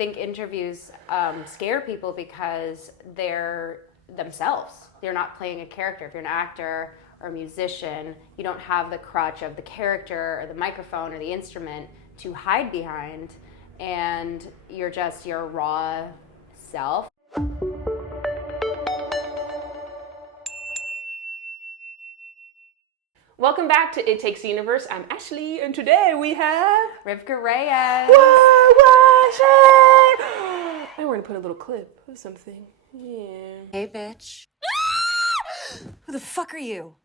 think interviews scare people because they're themselves. They're not playing a character. If you're an actor or a musician, you don't have the crutch of the character or the microphone or the instrument to hide behind, and you're just your raw self. Welcome back to It Takes the Universe. I'm Ashley, and today we have... RIVKAH Reyes. And we're gonna put a little clip of something. Yeah. Hey, bitch. Who the fuck are you?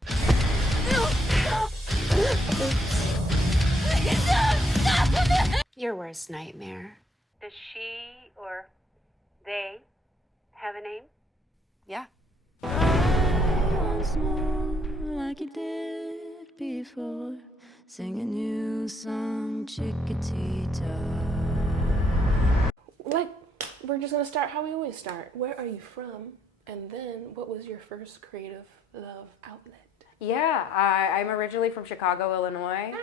Your worst nightmare. Does she or they have a name? Yeah. Like you did before, sing a new song, Chickatita. Like, we're just gonna start how we always start. Where are you from? And then, what was your first creative love outlet? Yeah, I'm originally from Chicago, Illinois.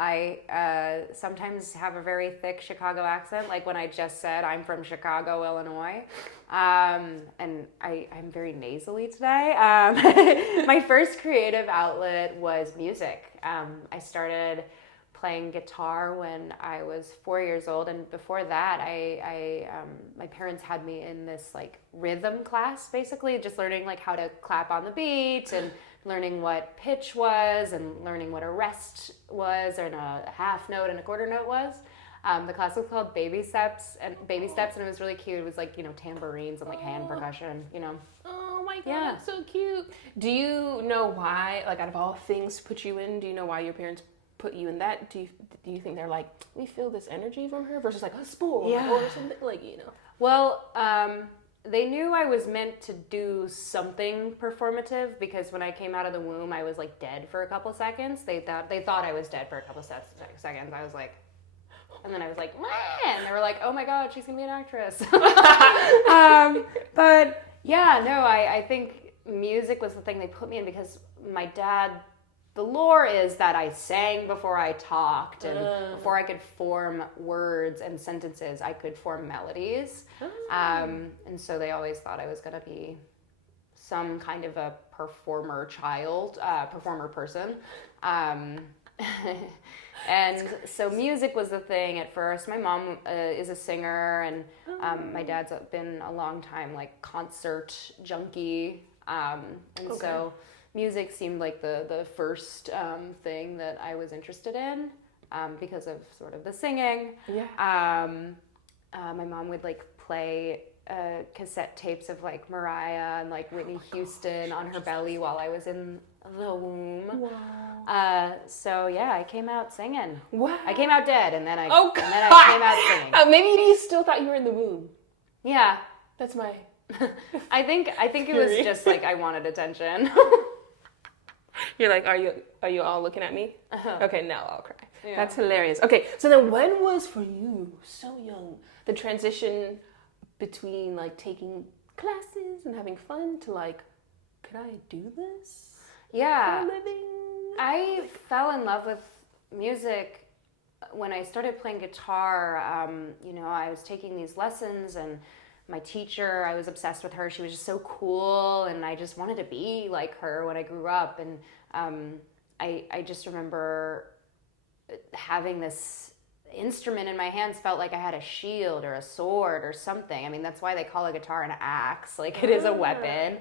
I sometimes have a very thick Chicago accent, like when I just said I'm from Chicago, Illinois. And I'm very nasally today. My first creative outlet was music. I started playing guitar when I was 4 years old, and before that, my parents had me in this like rhythm class, basically, just learning like how to clap on the beat and learning what pitch was and learning what a rest was and a half note and a quarter note was. The class was called Baby Steps, and it was really cute. It was like, you know, tambourines and like hand percussion, you know. Oh my god, Yeah. That's so cute. Do you know why, like out of all things to put you in, do you know why your parents put you in that? Do you think they're like, we feel this energy from her versus like a sport or something, like, you know? Well, they knew I was meant to do something performative because when I came out of the womb, I was like dead for a couple seconds. They thought I was dead for a couple seconds. I was like, and then I was like, "Meh," and they were like, oh my god, she's gonna be an actress. But yeah, no, I think music was the thing they put me in because my dad, the lore is that I sang before I talked, and before I could form words and sentences, I could form melodies. And so they always thought I was going to be some kind of a performer person. And so music was the thing at first. My mom is a singer, and my dad's been a long time like concert junkie. So music seemed like the first thing that I was interested in because of sort of the singing. Yeah. My mom would like play cassette tapes of like Mariah and like Whitney Houston on her belly while I was in the womb. Wow. So yeah, I came out singing. Wow. I came out dead, and then I Oh, came out singing. Maybe you still thought you were in the womb. Yeah. That's my... I think it was just like I wanted attention. You're like, are you all looking at me? Uh-huh. Okay, now I'll cry. Yeah. That's hilarious. Okay, so then when was for you, so young, the transition between like taking classes and having fun to like, could I do this Yeah. for a living? I fell in love with music when I started playing guitar. You know, I was taking these lessons, and my teacher, I was obsessed with her. She was just so cool, and I just wanted to be like her when I grew up. And I just remember having this instrument in my hands, felt like I had a shield or a sword or something. I mean, that's why they call a guitar an axe. Like, it is a weapon,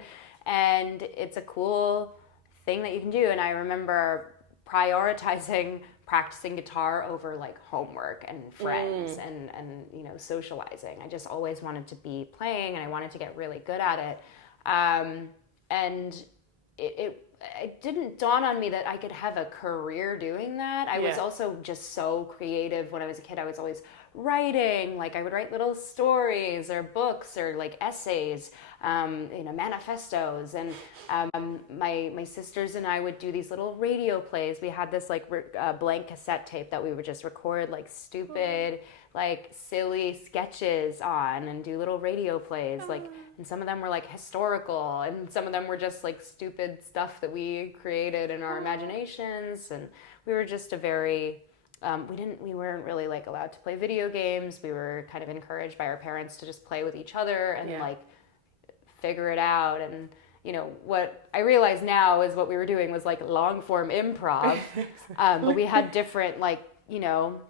and it's a cool thing that you can do. And I remember prioritizing practicing guitar over like homework and friends and you know, socializing. I just always wanted to be playing, and I wanted to get really good at it. And it didn't dawn on me that I could have a career doing that. I was also just so creative when I was a kid. I was always writing, like I would write little stories or books or like essays, you know, manifestos. And my sisters and I would do these little radio plays. We had this like blank cassette tape that we would just record like stupid, like silly sketches on and do little radio plays. Like, and some of them were like historical, and some of them were just like stupid stuff that we created in our imaginations. And we were just a very we weren't really like allowed to play video games. We were kind of encouraged by our parents to just play with each other and like figure it out. And you know, what I realize now is what we were doing was like long form improv. But we had different like, you know,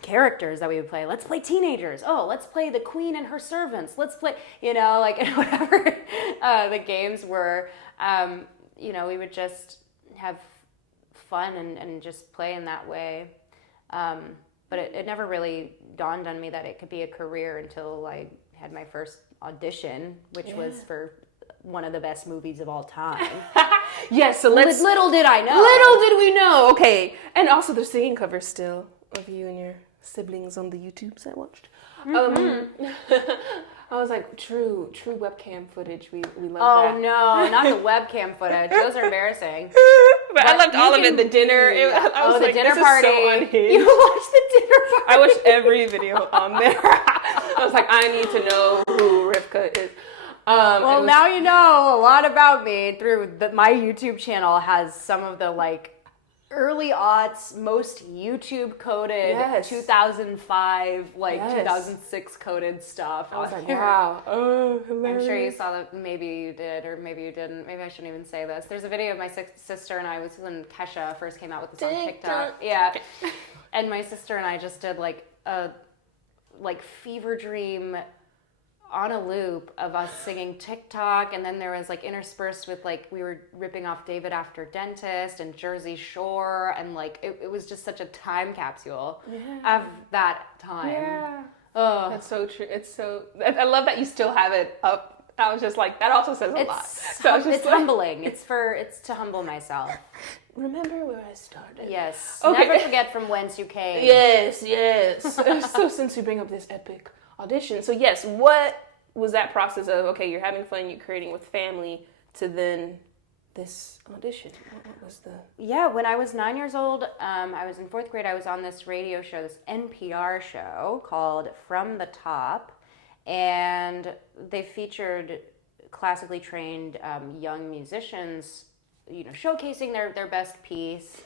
characters that we would play. Let's play teenagers. Oh, let's play the queen and her servants. Let's play, you know, like whatever the games were. You know, we would just have fun and just play in that way. But it never really dawned on me that it could be a career until I had my first audition, which was for one of the best movies of all time. Yes, so Little did I know. Little did we know. Okay. And also the singing cover still of you and your siblings on the YouTubes I watched. I was like, true webcam footage. We love that. Oh no, not the webcam footage. Those are embarrassing. But I loved all of it. The dinner. I was the like, dinner this party. Is so unhinged. You watched the dinner party. I watched every video on there. I was like, I need to know who RIVKAH is. Well, now you know a lot about me through my YouTube channel has some of the like early aughts, most YouTube coded, 2005, like 2006 coded stuff. I was like, wow. Oh, hilarious. I'm sure you saw that. Maybe you did, or maybe you didn't. Maybe I shouldn't even say this. There's a video of my sister and I was when Kesha first came out with the song TikTok. Yeah. And my sister and I just did like a fever dream on a loop of us singing TikTok, and then there was like interspersed with like we were ripping off David After Dentist and Jersey Shore, and like it was just such a time capsule of that time. Yeah. Oh, that's so true. It's so. I love that you still have it up. I was just like, that also says a lot. So it's humbling. It's to humble myself. Remember where I started. Yes. Okay. Never forget from whence you came. Yes. So since you bring up this epic audition, so yes, what was that process of, okay, you're having fun, you're creating with family, to then this audition? What was the... Yeah, when I was 9 years old, I was in 4th grade, I was on this radio show, this NPR show called From the Top, and they featured classically trained young musicians, you know, showcasing their best piece.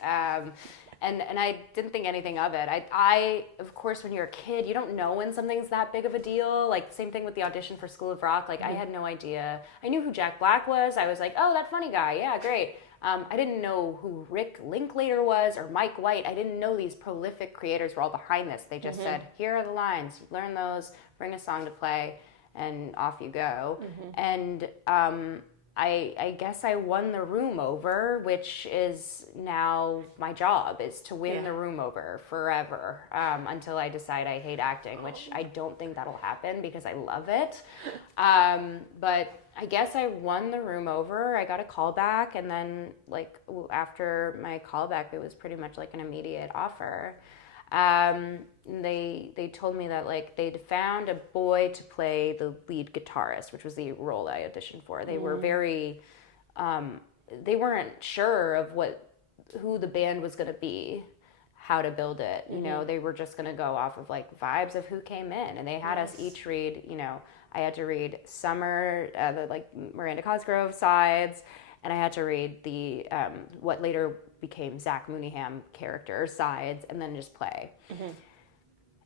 And I didn't think anything of it. I of course, when you're a kid, you don't know when something's that big of a deal. Like, same thing with the audition for School of Rock. Like, I had no idea. I knew who Jack Black was. I was like, oh, that funny guy. Yeah, great. I didn't know who Rick Linklater was or Mike White. I didn't know these prolific creators were all behind this. They just said, here are the lines. Learn those. Bring a song to play. And off you go. And I guess I won the room over, which is now my job, is to win the room over forever, until I decide I hate acting, which I don't think that'll happen because I love it. But I guess I won the room over. I got a call back, and then like after my call back, it was pretty much like an immediate offer. They told me that like they'd found a boy to play the lead guitarist, which was the role I auditioned for. They were very, they weren't sure of who the band was going to be, how to build it. You know, they were just going to go off of like vibes of who came in, and they had us each read, you know, I had to read Summer, the like Miranda Cosgrove sides, and I had to read the, what later became Zach Mooneyham character sides, and then just play.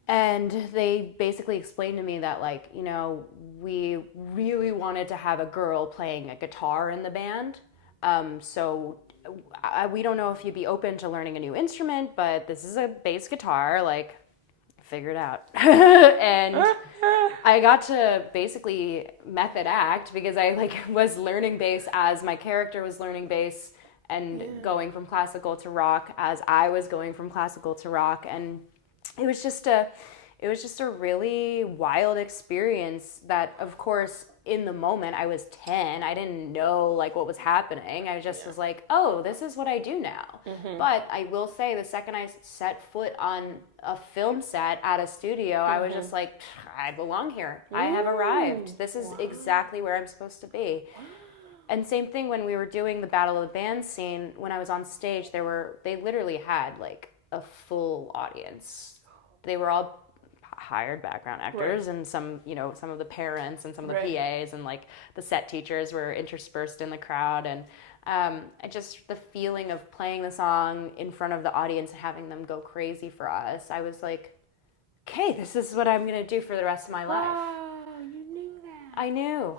And they basically explained to me that, like, you know, we really wanted to have a girl playing a guitar in the band. So we don't know if you'd be open to learning a new instrument, but this is a bass guitar, like, figure it out. And I got to basically method act because I like was learning bass as my character was learning bass, and going from classical to rock as I was going from classical to rock. And it was just a really wild experience that, of course, in the moment, I was 10. I didn't know like what was happening. I just was like, oh, this is what I do now. But I will say, the second I set foot on a film set at a studio, I was just like, I belong here. I have arrived. This is exactly where I'm supposed to be. And same thing when we were doing the Battle of the Bands scene, when I was on stage, they literally had like a full audience. They were all hired background actors, and some of the parents and some of the PAs and like the set teachers were interspersed in the crowd. And The feeling of playing the song in front of the audience and having them go crazy for us, I was like, okay, this is what I'm going to do for the rest of my life. Wow, you knew that. I knew.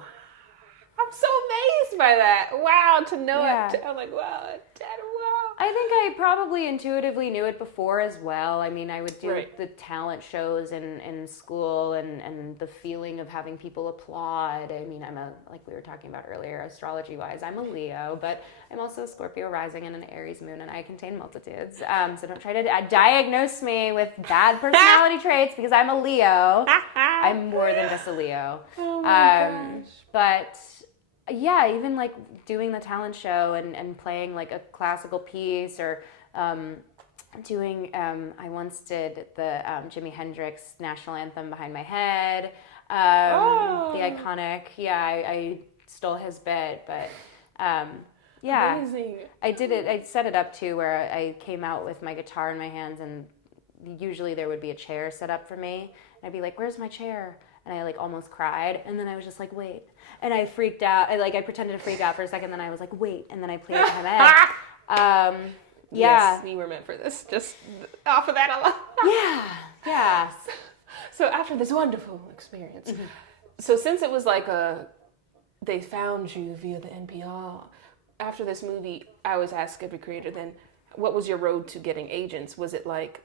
I'm so amazed by that. Wow, to know Yeah. it. I'm like, wow, Dad, wow. I think I probably intuitively knew it before as well. I mean, I would do Right. the talent shows in school and the feeling of having people applaud. I mean, like we were talking about earlier, astrology-wise, I'm a Leo, but I'm also a Scorpio rising and an Aries moon, and I contain multitudes. So don't try to diagnose me with bad personality traits because I'm a Leo. I'm more than just a Leo. Oh my gosh. But yeah, even like doing the talent show and playing like a classical piece or doing, I once did the Jimi Hendrix national anthem behind my head, the iconic, I stole his bit, but yeah, Amazing. I did it, I set it up too where I came out with my guitar in my hands and usually there would be a chair set up for me and I'd be like, where's my chair? And I like almost cried and then I was just like, wait. And I freaked out. I pretended to freak out for a second. Then I was like, wait. And then I played it in my head. Yeah. Yes, you were meant for this. Just off of that alone. Yeah. So after this wonderful experience, so since it was like they found you via the NPR, after this movie, I always ask every creator then, what was your road to getting agents? Was it like...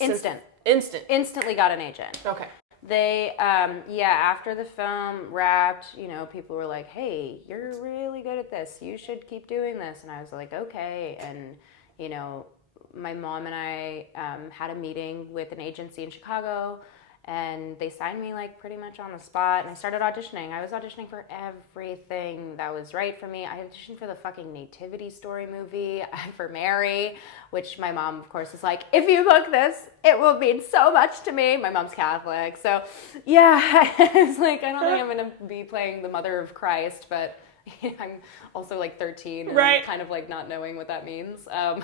Instant. Instantly got an agent. Okay. They, after the film wrapped, people were like, hey, you're really good at this. You should keep doing this. And I was like, okay. And, my mom and I had a meeting with an agency in Chicago and they signed me like pretty much on the spot and I started auditioning. I was auditioning for everything that was right for me. I auditioned for the fucking Nativity Story movie, for Mary, which my mom of course is like, if you book this, it will mean so much to me. My mom's Catholic, so yeah, it's like, I don't think I'm gonna be playing the Mother of Christ, but I'm also like 13 and right. kind of like not knowing what that means. And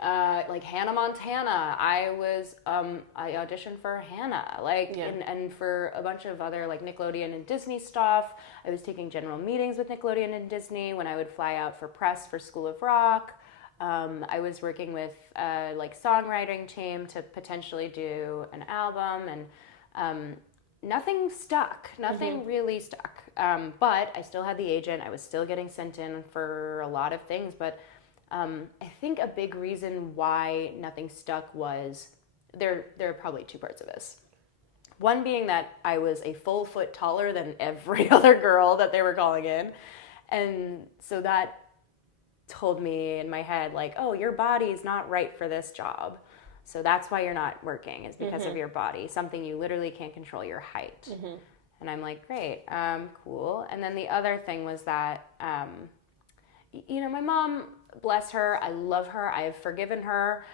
like Hannah Montana, I auditioned for Hannah, and for a bunch of other like Nickelodeon and Disney stuff. I was taking general meetings with Nickelodeon and Disney when I would fly out for press for School of Rock. I was working with like songwriting team to potentially do an album and nothing stuck. Nothing really stuck. But I still had the agent. I was still getting sent in for a lot of things. But I think a big reason why nothing stuck was there are probably two parts of this. One being that I was a full foot taller than every other girl that they were calling in. And so that told me in my head, like, oh, your body's not right for this job. So that's why you're not working, is because of your body, something you literally can't control, your height. And I'm like, great, cool. And then the other thing was that, my mom, bless her, I love her, I have forgiven her,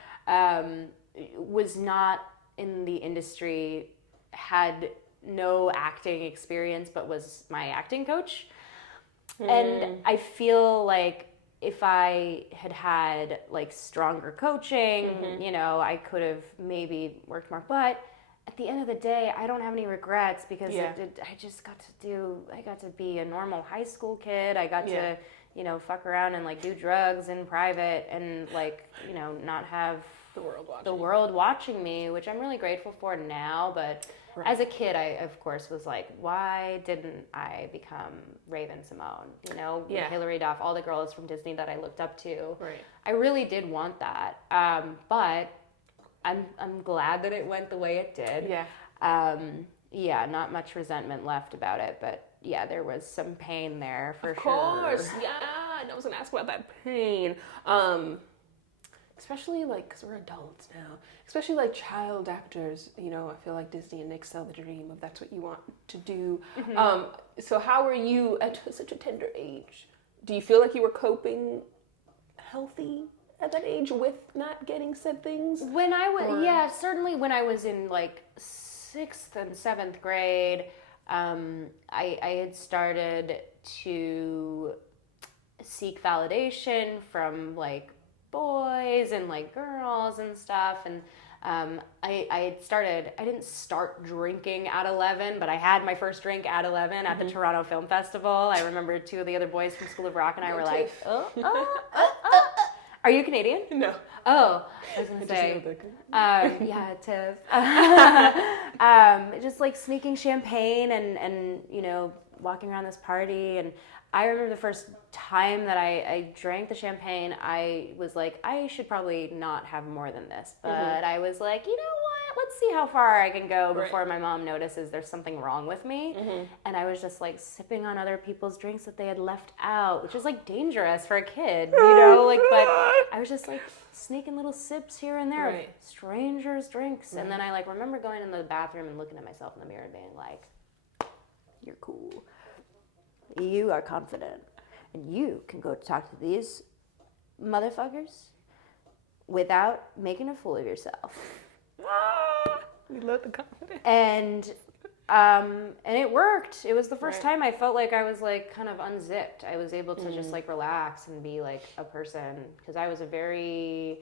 was not in the industry, had no acting experience, but was my acting coach. And I feel like if I had like stronger coaching, I could have maybe worked more. But at the end of the day, I don't have any regrets because I got to be a normal high school kid. I got to, fuck around and like do drugs in private and like, not have the world watching me, which I'm really grateful for now. But as a kid, I, of course, was like, why didn't I become Raven Simone? Hilary Duff, all the girls from Disney that I looked up to. Right. I really did want that. But I'm glad that it went the way it did. Yeah. Not much resentment left about it, but yeah, there was some pain there for sure. Of course, yeah. I was gonna ask about that pain. Especially like, because we're adults now, especially like child actors, I feel like Disney and Nick sell the dream of that's what you want to do. So how were you at such a tender age? Do you feel like you were coping healthy at that age with not getting said things? When I was, certainly when I was in like 6th and 7th grade, I had started to seek validation from like boys and like girls and stuff, and I didn't start drinking at 11, but I had my first drink at 11 at the Toronto Film Festival. I remember two of the other boys from School of Rock and I were like, Are you Canadian? No. Oh, I was gonna say, yeah, Tiv. Just like sneaking champagne and you know, walking around this party. And I remember the first time that I drank the champagne, I was like, I should probably not have more than this. But I was like, you know what? Let's see how far I can go before my mom notices there's something wrong with me. And I was just like sipping on other people's drinks that they had left out, which is like dangerous for a kid, you know? Like, but I was just like sneaking little sips here and there of strangers' drinks. And then I like remember going in the bathroom and looking at myself in the mirror and being like, you're cool. You are confident. And you can go talk to these motherfuckers without making a fool of yourself. We love the confidence. And it worked. It was the first time I felt like I was like kind of unzipped. I was able to just like relax and be like a person, because I was a very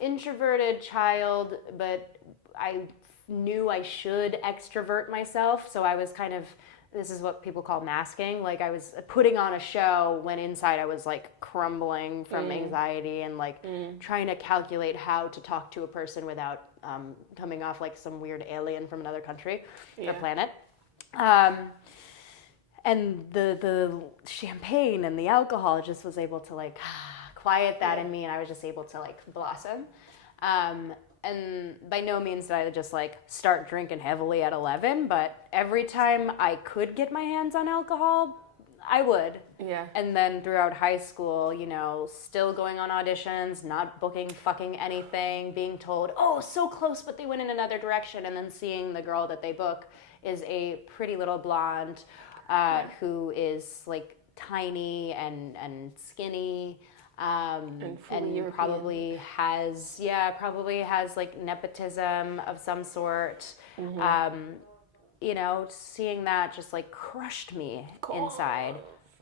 introverted child, but I knew I should extrovert myself. So I was kind of, this is what people call masking. Like I was putting on a show when inside I was like crumbling from anxiety and like trying to calculate how to talk to a person without coming off like some weird alien from another country or planet. And the champagne and the alcohol just was able to like quiet that in me, and I was just able to like blossom. And by no means did I just like start drinking heavily at 11, but every time I could get my hands on alcohol, I would. Yeah. And then throughout high school, you know, still going on auditions, not booking fucking anything, being told, oh, so close, but they went in another direction. And then seeing the girl that they book is a pretty little blonde who is like tiny and skinny. And probably has like nepotism of some sort. You know, seeing that just like crushed me inside.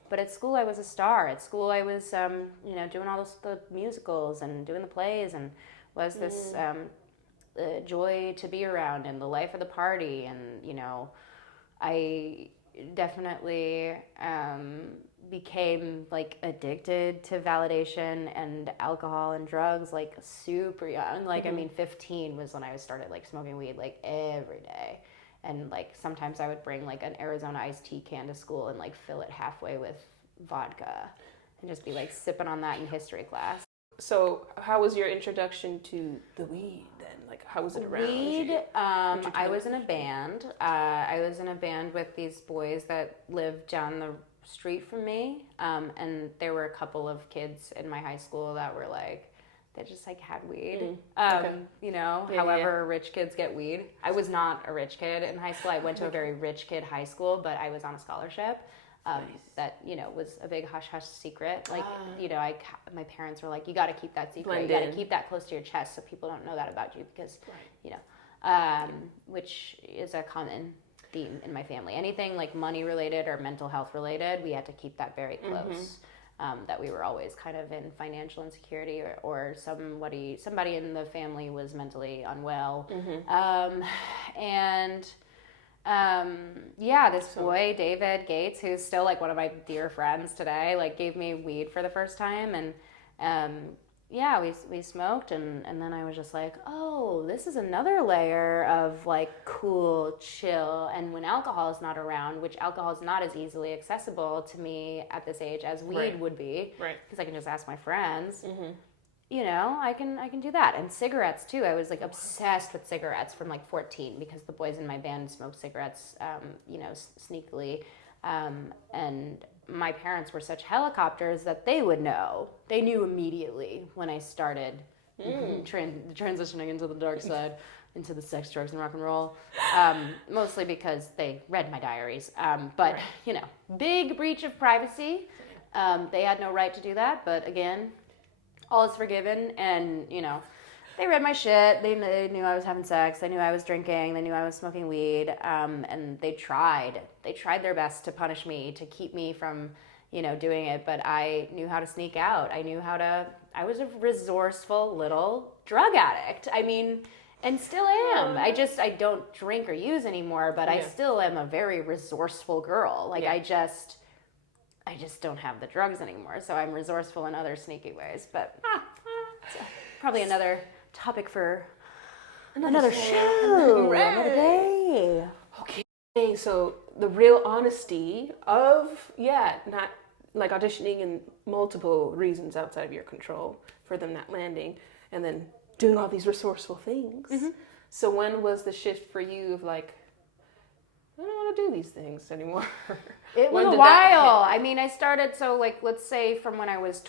But at school I was a star. At school I was, you know, doing all the musicals and doing the plays, and was this joy to be around and the life of the party. And, you know, I definitely became like addicted to validation and alcohol and drugs like super young. Like I mean 15 was when I started like smoking weed like every day. And like sometimes I would bring like an Arizona iced tea can to school and like fill it halfway with vodka and just be like sipping on that in history class. So how was your introduction to the weed then? Like how was it around? Weed, I was in a band. I was in a band with these boys that lived down the street from me. And there were a couple of kids in my high school that were like, they just like had weed. You know, however rich kids get weed. I was not a rich kid in high school. I went to a very rich kid high school, but I was on a scholarship. That, you know, was a big hush-hush secret. Like, you know, my parents were like, you got to keep that secret. You got to keep that close to your chest so people don't know that about you, because, you know, which is a common theme in my family. Anything like money related or mental health related, we had to keep that very close. That we were always kind of in financial insecurity, or somebody in the family was mentally unwell. This boy, David Gates, who's still like one of my dear friends today, like gave me weed for the first time. And we smoked, and then I was just like, oh, this is another layer of like cool, chill. And when alcohol is not around, which alcohol is not as easily accessible to me at this age as weed would be, because I can just ask my friends, you know, I can do that. And cigarettes too. I was like obsessed with cigarettes from like 14, because the boys in my band smoked cigarettes, you know, sneakily. And my parents were such helicopters that they would know. They knew immediately when I started transitioning into the dark side, into the sex, drugs, and rock and roll. Mostly because they read my diaries. But, you know, big breach of privacy. They had no right to do that. But again, all is forgiven. And, you know, they read my shit. They knew I was having sex. They knew I was drinking. They knew I was smoking weed. And they tried their best to punish me, to keep me from, you know, doing it. But I knew how to sneak out. I was a resourceful little drug addict. I mean, and still am. I don't drink or use anymore, but I still am a very resourceful girl. Like I just don't have the drugs anymore. So I'm resourceful in other sneaky ways, but probably another topic for another show, another day. Okay, so the real honesty of, not like auditioning and multiple reasons outside of your control for them not landing, and then doing all these resourceful things. So when was the shift for you of like, I don't want to do these things anymore? It was a while. I mean, I started, so like, let's say from when I was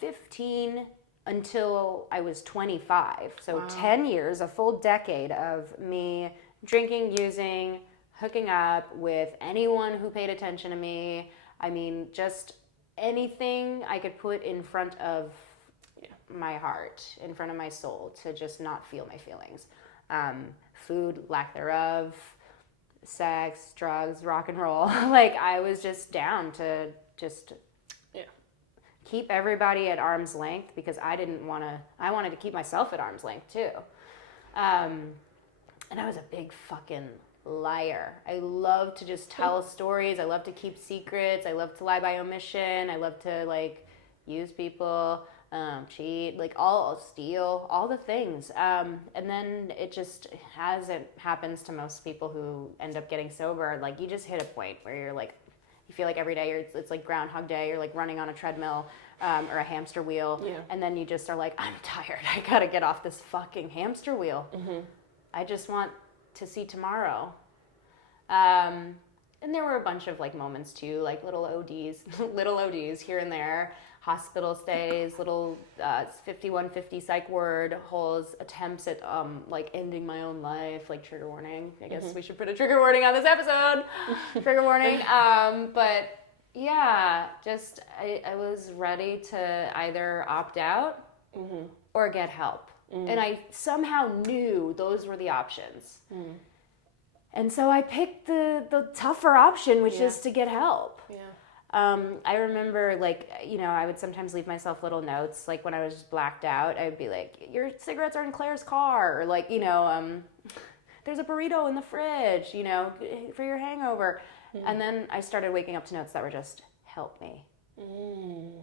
15 until I was 25. So 10 years, a full decade of me drinking, using, hooking up with anyone who paid attention to me. I mean, just anything I could put in front of my heart, in front of my soul, to just not feel my feelings. Food, lack thereof, sex, drugs, rock and roll. Like, I was just down to just keep everybody at arm's length, because I wanted to keep myself at arm's length too. And I was a big fucking liar. I love to just tell stories. I love to keep secrets. I love to lie by omission. I love to like use people, cheat, like steal, all the things. And then it just, as it happens to most people who end up getting sober, like you just hit a point where you're like, you feel like every day it's like Groundhog Day. You're like running on a treadmill or a hamster wheel. Yeah. And then you just are like, I'm tired. I gotta get off this fucking hamster wheel. I just want to see tomorrow. And there were a bunch of like moments too, like little ODs here and there, hospital stays, little 5150 psych ward holes, attempts at like ending my own life, like trigger warning. I guess we should put a trigger warning on this episode. Trigger warning. But yeah, just I was ready to either opt out or get help. And I somehow knew those were the options. And so I picked the tougher option, which is to get help. I remember, like, you know, I would sometimes leave myself little notes. Like, when I was just blacked out, I would be like, your cigarettes are in Claire's car. Or, like, you know, there's a burrito in the fridge, you know, for your hangover. And then I started waking up to notes that were just, help me.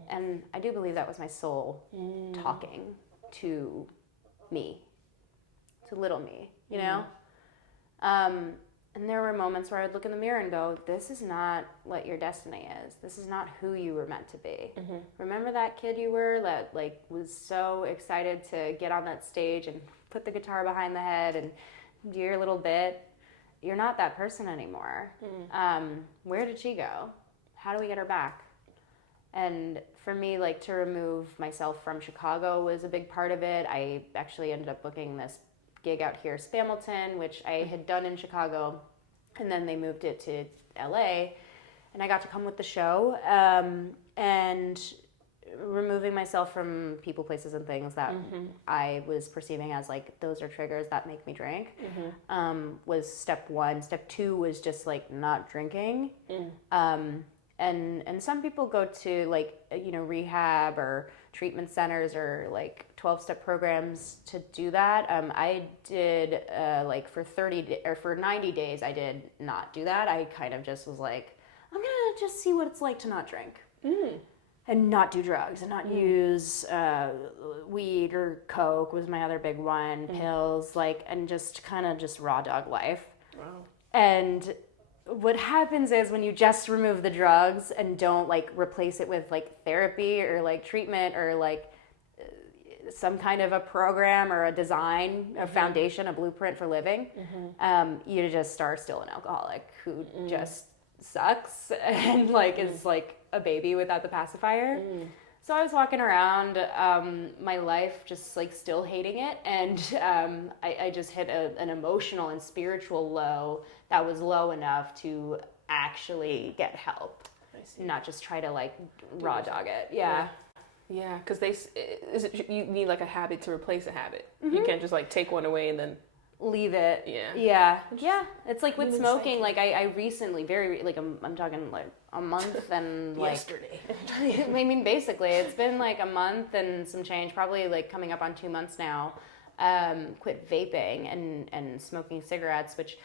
And I do believe that was my soul talking to me, to little me, you know? And there were moments where I would look in the mirror and go, this is not what your destiny is. This is not who you were meant to be. Remember that kid you were that like was so excited to get on that stage and put the guitar behind the head and do your little bit? You're not that person anymore. Where did she go? How do we get her back? And for me, like, to remove myself from Chicago was a big part of it. I actually ended up booking this gig out here, Spamilton, which I had done in Chicago, and then they moved it to LA, and I got to come with the show, and removing myself from people, places, and things that I was perceiving as like, those are triggers that make me drink, was step one. Step two was just like not drinking. And some people go to like, you know, rehab or treatment centers or like 12-step programs to do that. I did like for 90 days, I did not do that. I kind of just was like, I'm gonna just see what it's like to not drink and not do drugs and not use weed or coke was my other big one, pills, like, and just kind of just raw dog life. Wow. And what happens is when you just remove the drugs and don't like replace it with like therapy or like treatment or like some kind of a program or a design, a foundation, a blueprint for living, you just are still an alcoholic who just sucks and like is like a baby without the pacifier. So I was walking around my life just like still hating it, and I just hit an emotional and spiritual low that was low enough to actually get help, not just try to like raw dog it. Yeah, because you need like a habit to replace a habit. You can't just like take one away and then leave it. Yeah. Yeah. It's like with Human smoking, psyche. like I recently, like I'm talking like a month and like. Yesterday. I mean, basically, it's been like a month and some change, probably like coming up on 2 months now. Quit vaping and smoking cigarettes, which,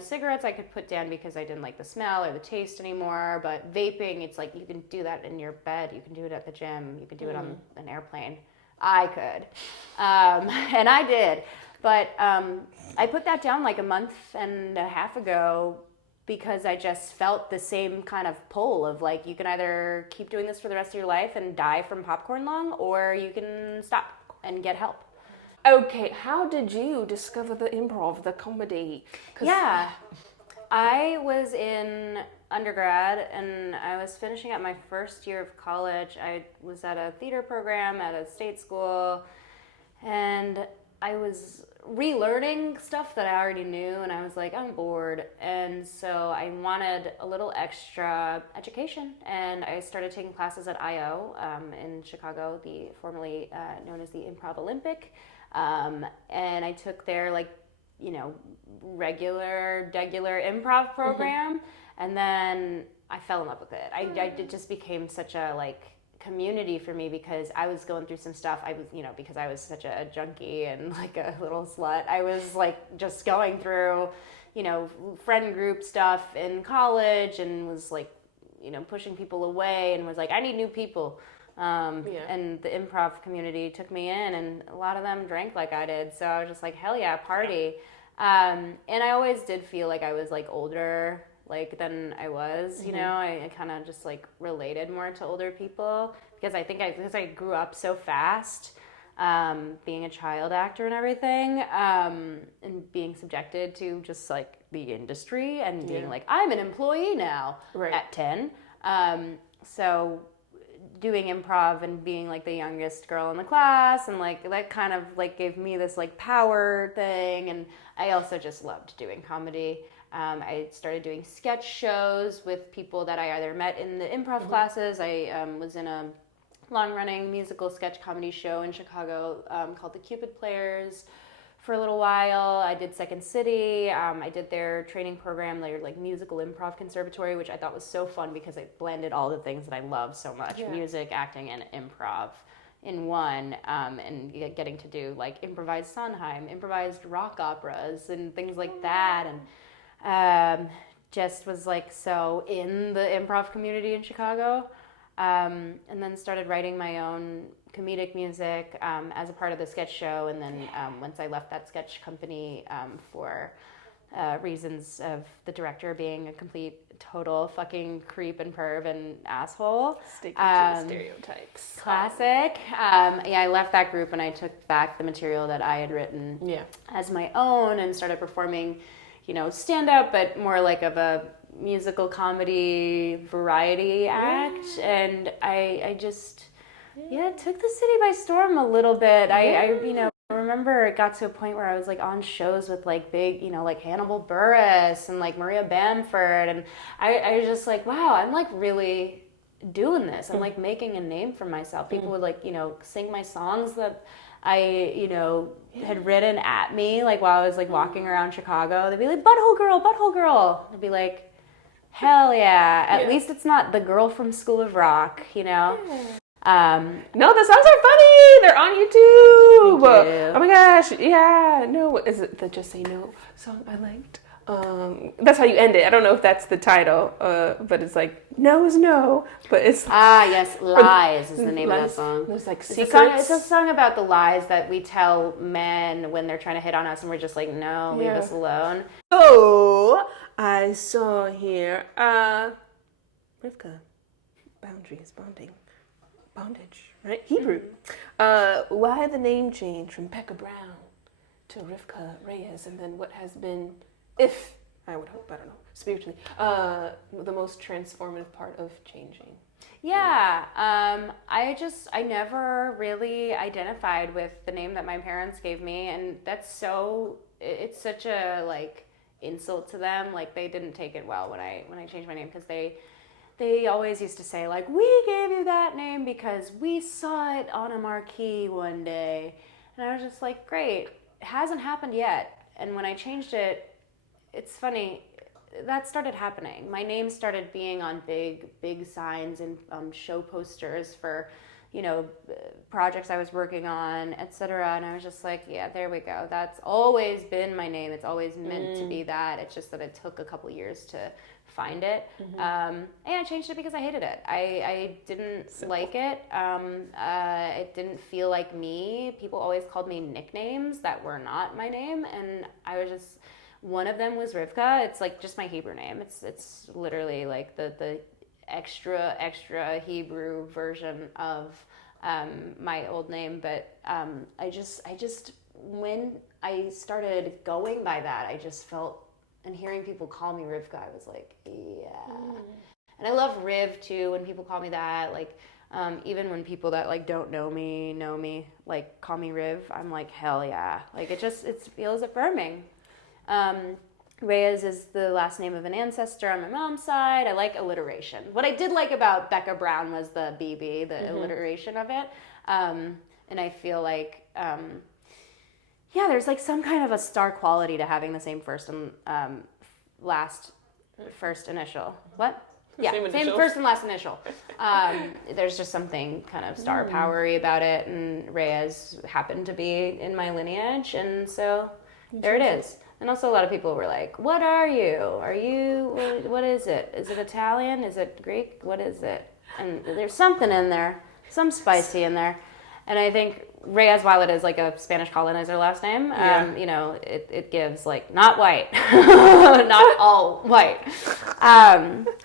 cigarettes I could put down because I didn't like the smell or the taste anymore. But vaping, it's like you can do that in your bed. You can do it at the gym. You can do it on an airplane. I could. And I did. But I put that down like a month and a half ago because I just felt the same kind of pull of like, you can either keep doing this for the rest of your life and die from popcorn lung, or you can stop and get help. Okay, how did you discover the improv, the comedy? Yeah, I was in undergrad and I was finishing up my first year of college. I was at a theater program at a state school, and I was relearning stuff that I already knew, and I was like, I'm bored. And so I wanted a little extra education, and I started taking classes at IO in Chicago, formerly known as the Improv Olympic. And I took their regular improv program, and then I fell in love with it. It just became such a community for me because I was going through some stuff. I was, because I was such a junkie and like a little slut, I was just going through, friend group stuff in college, and was pushing people away, and was like, I need new people. And the improv community took me in, and a lot of them drank like I did. So I was just like, hell yeah, party. And I always did feel like I was older than I was, I kind of just related more to older people because because I grew up so fast, being a child actor and everything, and being subjected to just the industry and being I'm an employee now at 10. So doing improv and being the youngest girl in the class, and that kind of gave me this power thing. And I also just loved doing comedy. I started doing sketch shows with people that I either met in the improv classes. I was in a long-running musical sketch comedy show in Chicago called the Cupid Players for a little while. I did Second City. I did their training program, their musical improv conservatory, which I thought was so fun because it blended all the things that I love so much: music, acting, and improv in one. And getting to do improvised Sondheim, improvised rock operas, and things like that. And just was so in the improv community in Chicago, and then started writing my own comedic music as a part of the sketch show. And then once I left that sketch company for reasons of the director being a complete total fucking creep and perv and asshole. Sticking to stereotypes. Classic. I left that group and I took back the material that I had written as my own and started performing stand-up, but more of a musical comedy variety act. And I just, took the city by storm a little bit. I remember it got to a point where I was on shows with big, Hannibal Buress and Maria Bamford. And I was just wow, I'm really doing this. I'm making a name for myself. People would sing my songs that I, had written at me, while I was, walking around Chicago. They'd be like, butthole girl. I'd be like, hell yeah. At least it's not the girl from School of Rock, No, the songs are funny. They're on YouTube. Thank you. Oh my gosh. Yeah. No, is it the Just Say No song I liked? That's how you end it. I don't know if that's the title, but it's no is no, but it's yes, Lies is the name of that song. There's secrets. It's a song about the lies that we tell men when they're trying to hit on us, and we're just no, leave us alone. So I saw here, RIVKAH, boundaries, bondage, right? Hebrew. Why the name change from Becca Brown to RIVKAH Reyes, and then what has been, if I would hope, I don't know, spiritually, the most transformative part of changing? Yeah, I never really identified with the name that my parents gave me, and it's such a insult to them. They didn't take it well when I changed my name, because they always used to say we gave you that name because we saw it on a marquee one day, and I was just great, it hasn't happened yet. And when I changed it, it's funny, that started happening. My name started being on big signs and show posters for, projects I was working on, etc. And I was just like, yeah, there we go. That's always been my name. It's always meant to be that. It's just that it took a couple years to find it. And I changed it because I hated it. I didn't like it. It didn't feel like me. People always called me nicknames that were not my name, and I was just, one of them was Rivka. It's like just my Hebrew name. It's literally like the extra Hebrew version of my old name. But I just when I started going by that, I just felt, and hearing people call me Rivka, I was like, yeah. And I love Riv too, when people call me that. Like, even when people that like don't know me, like call me Riv, I'm like, hell yeah. Like it feels affirming. Reyes is the last name of an ancestor on my mom's side. I like alliteration. What I did like about Becca Brown was the BB, the alliteration of it. And I feel like, there's like some kind of a star quality to having the same first and first initial. What? Yeah, same first and last initial. There's just something kind of star powery about it, and Reyes happened to be in my lineage, and so there it is. And also a lot of people were like, what are you? What is it? Is it Italian? Is it Greek? What is it? And there's something in there, some spicy in there. And I think Reyes, while it is like a Spanish colonizer last name, it gives like not white, not all white.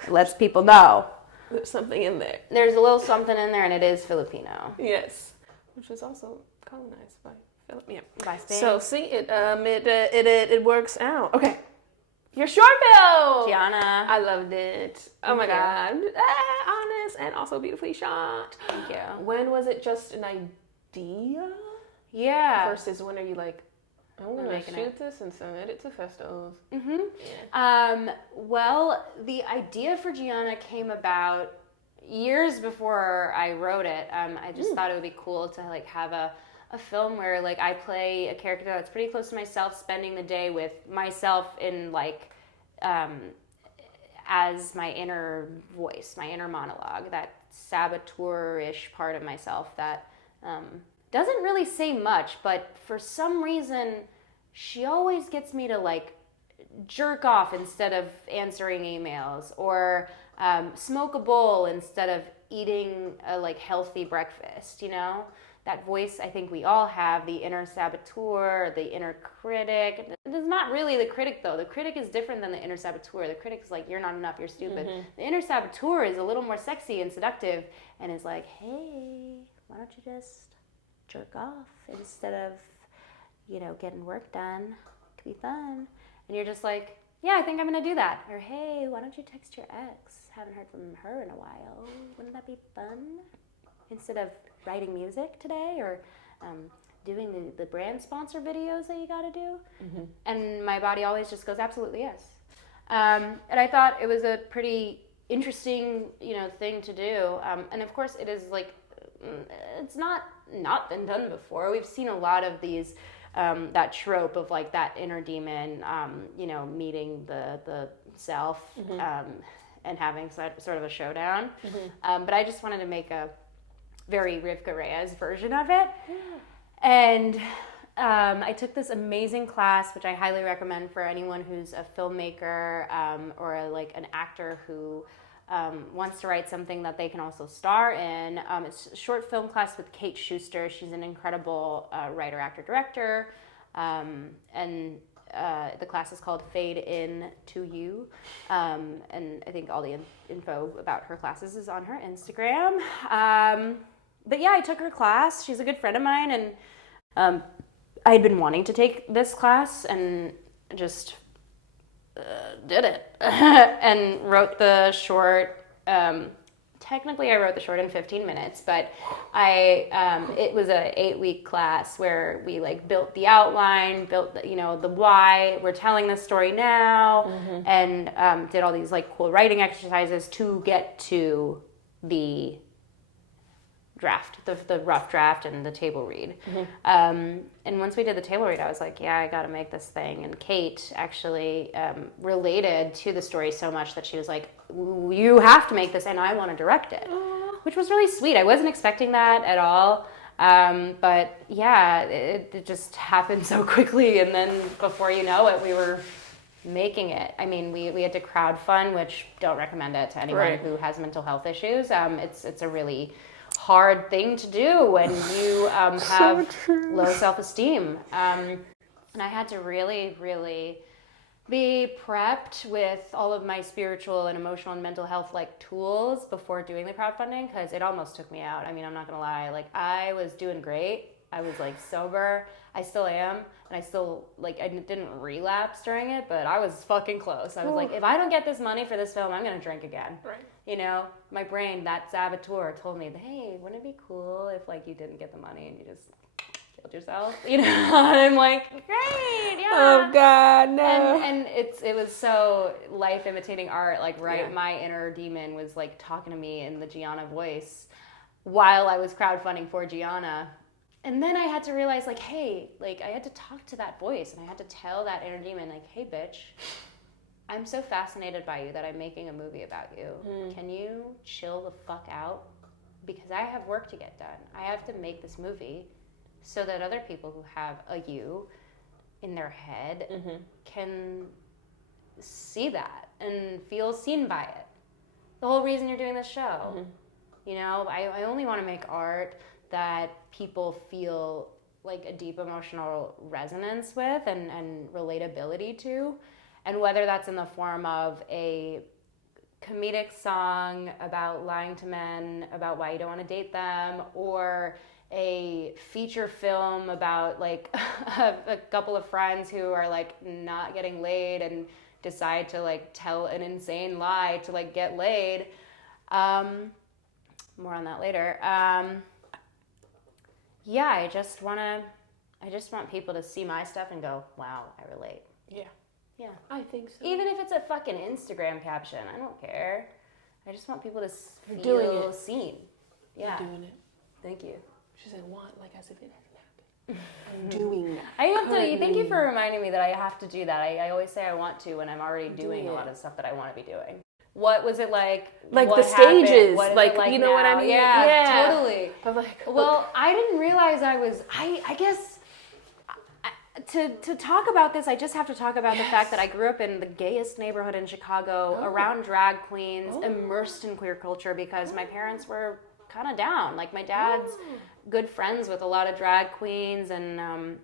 Lets people know. There's something in there. There's a little something in there, and it is Filipino. Yes. Which was also colonized by Philip. Yeah. By Spain. So see, it works out. Okay. Your short film! Gianna. I loved it. Oh my God. Honest and also beautifully shot. Thank you. When was it just an idea? Yeah. Versus when are you like, I'm going to shoot this and submit it to festivals? Well, the idea for Gianna came about years before I wrote it. I just thought it would be cool to like have a film where like I play a character that's pretty close to myself, spending the day with myself in like as my inner voice, my inner monologue, that saboteur-ish part of myself that doesn't really say much, but for some reason she always gets me to like jerk off instead of answering emails, or smoke a bowl instead of eating a like healthy breakfast, That voice I think we all have, the inner saboteur, the inner critic. It's not really the critic though. The critic is different than the inner saboteur. The critic is like, you're not enough, you're stupid. The inner saboteur is a little more sexy and seductive and is like, hey, why don't you just jerk off instead of, getting work done? It could be fun. And you're just like, yeah, I think I'm gonna do that. Or hey, why don't you text your ex? Haven't heard from her in a while. Wouldn't that be fun? Instead of writing music today, or doing the brand sponsor videos that you gotta do. And my body always just goes, absolutely yes. And I thought it was a pretty interesting, thing to do. And of course it is like, it's not been done before. We've seen a lot of these, that trope of like that inner demon, meeting the self, and having sort of a showdown. But I just wanted to make a very RIVKAH Reyes version of it. And I took this amazing class, which I highly recommend for anyone who's a filmmaker or an actor who wants to write something that they can also star in. It's a short film class with Kate Schuster. She's an incredible writer, actor, director. And the class is called Fade In To You. And I think all the info about her classes is on her Instagram. But yeah, I took her class. She's a good friend of mine, and I had been wanting to take this class and just did it and wrote the short. Technically, I wrote the short in 15 minutes, but it was a 8-week class where we like built the outline, built the why. We're telling this story now, and did all these like cool writing exercises to get to the draft, the rough draft and the table read. And once we did the table read, I was like, yeah, I got to make this thing. And Kate actually related to the story so much that she was like, you have to make this, and I want to direct it, which was really sweet. I wasn't expecting that at all. But yeah, it just happened so quickly. And then before you know it, we were making it. I mean, we had to crowdfund, which don't recommend it to anyone who has mental health issues. It's a really hard thing to do when you have low self-esteem. And I had to really, really be prepped with all of my spiritual and emotional and mental health like tools before doing the crowdfunding, because it almost took me out. I mean, I'm not gonna lie, like I was doing great. I was like sober. I still am. And I still, like, I didn't relapse during it, but I was fucking close. I was like, if I don't get this money for this film, I'm going to drink again. Right. You know, my brain, that saboteur told me, hey, wouldn't it be cool if, like, you didn't get the money and you just killed yourself? You know, and I'm like, great, yeah. Oh, God, no. And it was so life imitating art, like, my inner demon was, like, talking to me in the Gianna voice while I was crowdfunding for Gianna. And then I had to realize, like, hey, like, I had to talk to that voice, and I had to tell that inner demon, like, hey, bitch, I'm so fascinated by you that I'm making a movie about you. Can you chill the fuck out? Because I have work to get done. I have to make this movie so that other people who have a you in their head can see that and feel seen by it. The whole reason you're doing this show. You know, I only want to make art that people feel like a deep emotional resonance with and relatability to. And whether that's in the form of a comedic song about lying to men, about why you don't want to date them, or a feature film about like a couple of friends who are like not getting laid and decide to like tell an insane lie to like get laid. More on that later. Yeah, I just want people to see my stuff and go, wow, I relate. Yeah. I think so. Even if it's a fucking Instagram caption, I don't care. I just want people to You're feel doing it. seen. Yeah. You're doing it. Thank you. She said want like as if it hasn't happened. I'm doing that. I have to. Thank you for reminding me that I have to do that. I always say I want to when I'm already doing a lot of stuff that I want to be doing. What was it like? Like what the happened? stages, What is like, it like you know now? what I mean? Yeah, Yeah. totally. I'm like, well, I didn't realize I guess to talk about this, I just have to talk about the fact that I grew up in the gayest neighborhood in Chicago, around drag queens, immersed in queer culture because my parents were kind of down. Like my dad's good friends with a lot of drag queens, and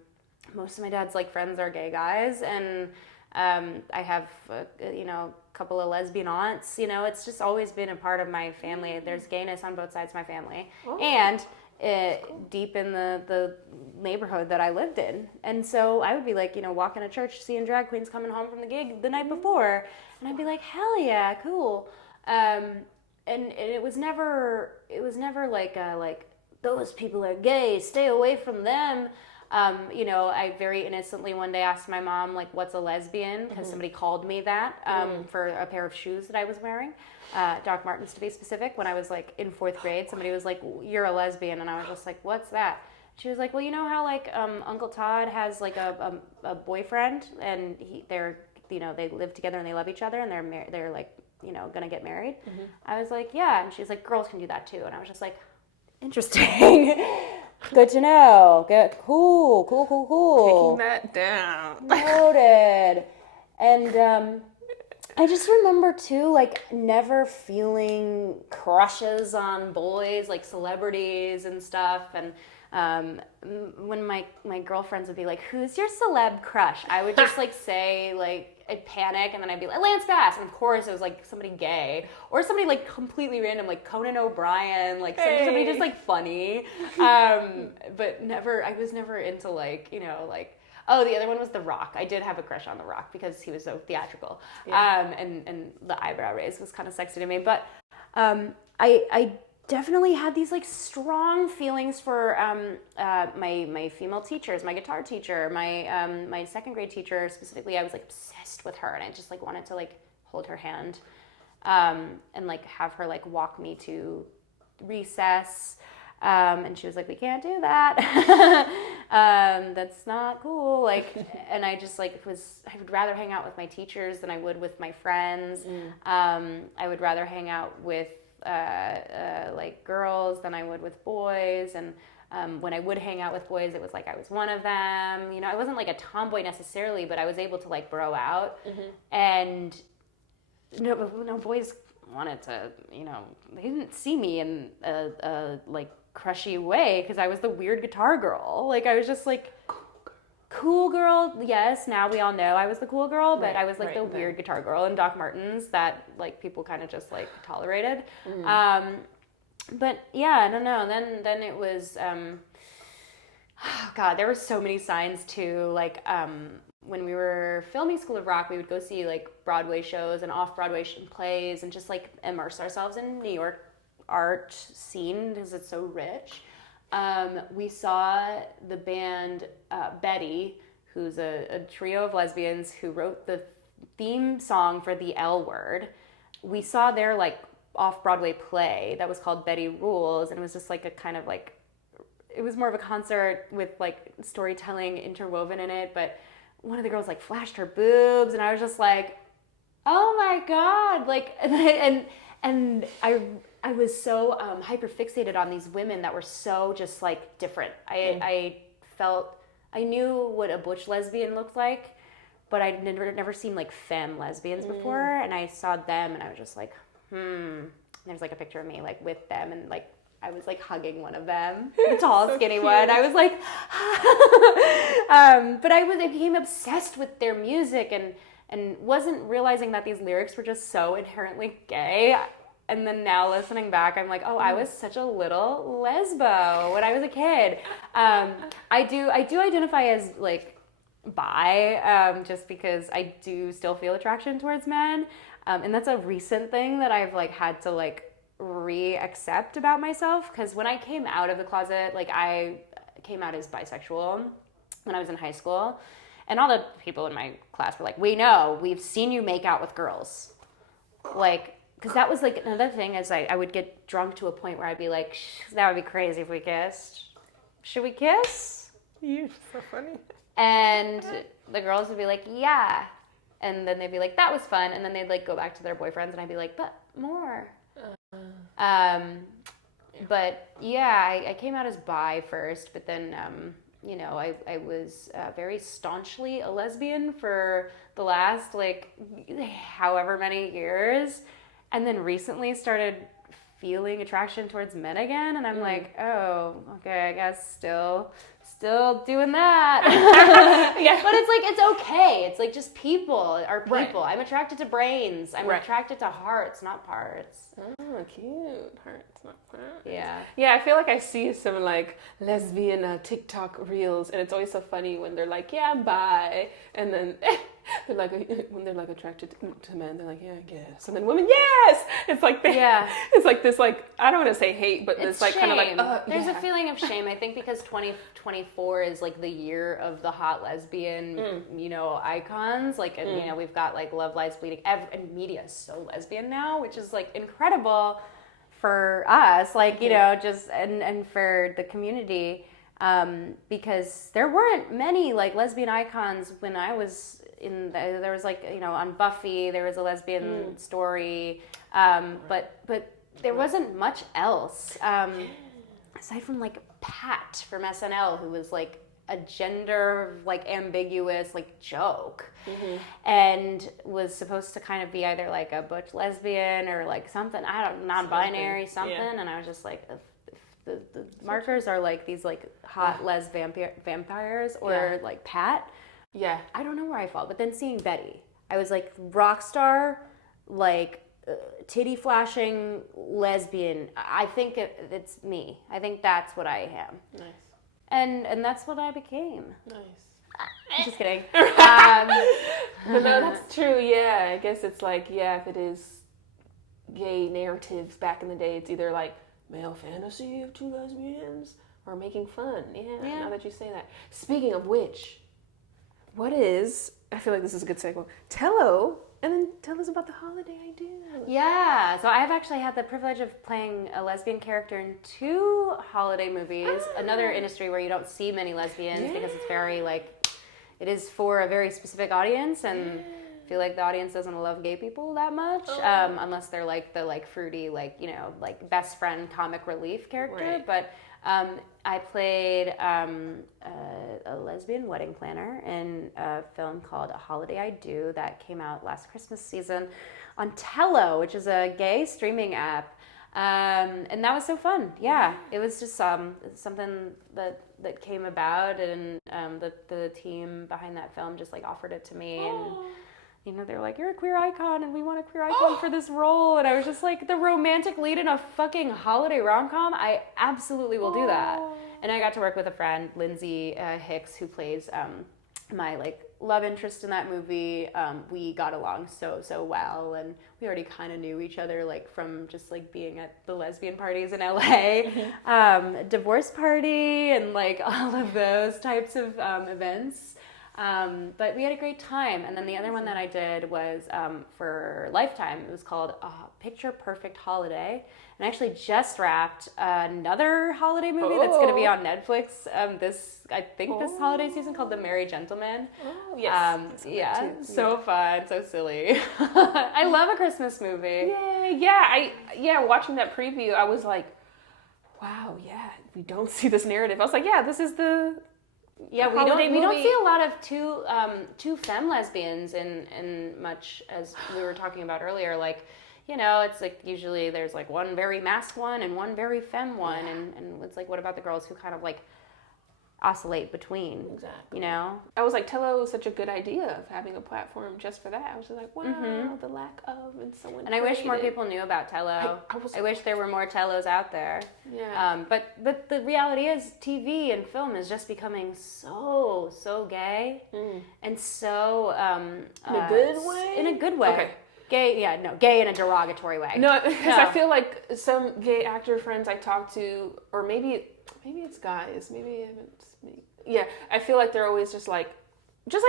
most of my dad's like friends are gay guys, and I have a couple of lesbian aunts. You know, it's just always been a part of my family. There's gayness on both sides of my family, and deep in the neighborhood that I lived in. And so I would be like, walking to church, seeing drag queens coming home from the gig the night before, and I'd be like, hell yeah, cool. And it was never like those people are gay, stay away from them. I very innocently one day asked my mom, like, what's a lesbian? Because somebody called me that for a pair of shoes that I was wearing, Doc Martens to be specific. When I was like in 4th grade, somebody was like, you're a lesbian. And I was just like, what's that? She was like, well, you know how like Uncle Todd has like a boyfriend, and they live together and they love each other, and they're like, gonna get married. I was like, yeah. And she's like, girls can do that too. And I was just like, interesting. Good to know. Good. Cool. taking that down. Noted. And I just remember too, like, never feeling crushes on boys, like celebrities and stuff. And when my girlfriends would be like, who's your celeb crush? I would just like say, like, I'd panic, and then I'd be like, Lance Bass. And of course it was like somebody gay or somebody like completely random, like Conan O'Brien, like somebody just like funny. But I was never into like, like, oh, the other one was The Rock. I did have a crush on The Rock because he was so theatrical. Yeah. And the eyebrow raise was kind of sexy to me. But I definitely had these like strong feelings for my female teachers, my guitar teacher, my 2nd grade teacher specifically. I was like obsessed with her, and I just like wanted to like hold her hand and like have her like walk me to recess. And she was like, we can't do that. That's not cool. Like, and I just like I would rather hang out with my teachers than I would with my friends. I would rather hang out with like girls than I would with boys. And when I would hang out with boys, it was like I was one of them. You know, I wasn't like a tomboy necessarily, but I was able to like bro out. And no boys wanted to, you know, they didn't see me in a like crushy way because I was the weird guitar girl. Like I was just like cool girl. Yes, now we all know I was the cool girl, but I was like the weird guitar girl in Doc Martens that like people kind of just like tolerated. But yeah, I don't know. Then it was God, there were so many signs too. Like when we were filming School of Rock, we would go see like Broadway shows and off-Broadway plays and just like immerse ourselves in New York art scene because it's so rich. We saw the band Betty, who's a trio of lesbians who wrote the theme song for The L Word. We saw their like off-Broadway play that was called Betty Rules, and it was just like a kind of like, it was more of a concert with like storytelling interwoven in it, but one of the girls like flashed her boobs, and I was just like, oh my God, like, and I was so hyper fixated on these women that were so just like different. I felt, I knew what a butch lesbian looked like, but I'd never seen like femme lesbians before, and I saw them and I was just like, there's like a picture of me like with them, and like I was like hugging one of them, the tall, so skinny one. I was like, but I became obsessed with their music and wasn't realizing that these lyrics were just so inherently gay. And then now listening back, I'm like, oh, I was such a little lesbo when I was a kid. I do identify as like bi, just because I do still feel attraction towards men. And that's a recent thing that I've like had to like re-accept about myself, because when I came out of the closet, like I came out as bisexual when I was in high school, and all the people in my class were like, we know, we've seen you make out with girls, like, because that was like another thing, is I would get drunk to a point where I'd be like, that would be crazy if we kissed, should we kiss? You're so funny. And the girls would be like, yeah, and then they'd be like, that was fun, and then they'd like go back to their boyfriends, and I'd be like, but more. But yeah, I came out as bi first, but then, you know, I was very staunchly a lesbian for the last, like, however many years, and then recently started feeling attraction towards men again, and I'm like, oh, okay, I guess still doing that. Yeah. But it's like, it's okay. It's like just people are people. Right. I'm attracted to brains. I'm attracted to hearts, not parts. Oh, cute. Hearts, not parts. Yeah. Yeah, I feel like I see some like lesbian TikTok reels, and it's always so funny when they're like, yeah, I'm bi, and then they're like, when they're like attracted to men, they're like, yeah, I guess, and then women, yes. It's like it's like this, like, I don't want to say hate, but it's like kind of like there's a feeling of shame. I think because 2024 is like the year of the hot lesbian, you know, icons. Like, and, you know, we've got like Love Lies Bleeding, and media is so lesbian now, which is like incredible for us, like, you know, just and for the community, because there weren't many like lesbian icons when I was in. There was like, you know, on Buffy there was a lesbian story, but there wasn't much else aside from like Pat from SNL, who was like a gender like ambiguous like joke, and was supposed to kind of be either like a butch lesbian or like something, I don't, non-binary something. And I was just like, if the markers are like these like hot les vampires or like Pat, I don't know where I fall. But then seeing Betty, I was like, rock star, like titty flashing lesbian. I think it's me. I think that's what I am. nice. And that's what I became. Nice. Just kidding. But no, that's true. Yeah, I guess it's like, yeah, if it is gay narratives back in the day, it's either like male fantasy of two lesbians or making fun. Yeah. Now that you say that. Speaking of which, what is, I feel like this is a good segue. Tello And then tell us about the holiday I do. Yeah, so I've actually had the privilege of playing a lesbian character in 2 holiday movies. Another industry where you don't see many lesbians because it's very like, it is for a very specific audience, and I feel like the audience doesn't love gay people that much, unless they're like the like fruity, like, you know, like best friend comic relief character. Right. But I played a lesbian wedding planner in a film called A Holiday I Do that came out last Christmas season on Tello, which is a gay streaming app. And that was so fun. Yeah, it was just something that came about, and the team behind that film just like offered it to me, and you know, they're like, you're a queer icon and we want a queer icon for this role. And I was just like, the romantic lead in a fucking holiday rom-com? I absolutely will do that. And I got to work with a friend, Lindsay Hicks, who plays my like love interest in that movie. We got along so well, and we already kind of knew each other like from just like being at the lesbian parties in LA, divorce party, and like all of those types of events. But we had a great time. And then the other one that I did was for Lifetime. It was called Picture Perfect Holiday. And I actually just wrapped another holiday movie that's going to be on Netflix this holiday season, called The Merry Gentleman. Oh, yes. Yeah, so fun, so silly. I love a Christmas movie. Yeah, watching that preview, I was like, wow, yeah, we don't see this narrative. I was like, yeah, this is the... Yeah, we don't see a lot of two femme lesbians in much, as we were talking about earlier. Like, you know, it's like usually there's like one very masc one and one very femme one, and it's like, what about the girls who kind of like oscillate between? Exactly. You know, I was like, Tello was such a good idea of having a platform just for that. I was just like, wow, the lack of, and someone. And I wish more people knew about Tello. I wish there were more Tellos out there. Yeah. But the reality is, TV and film is just becoming so gay, and so in a good way. In a good way. Okay. Gay in a derogatory way. No, because I feel like some gay actor friends I talk to, or maybe it's guys, maybe I haven't. Yeah, I feel like they're always just like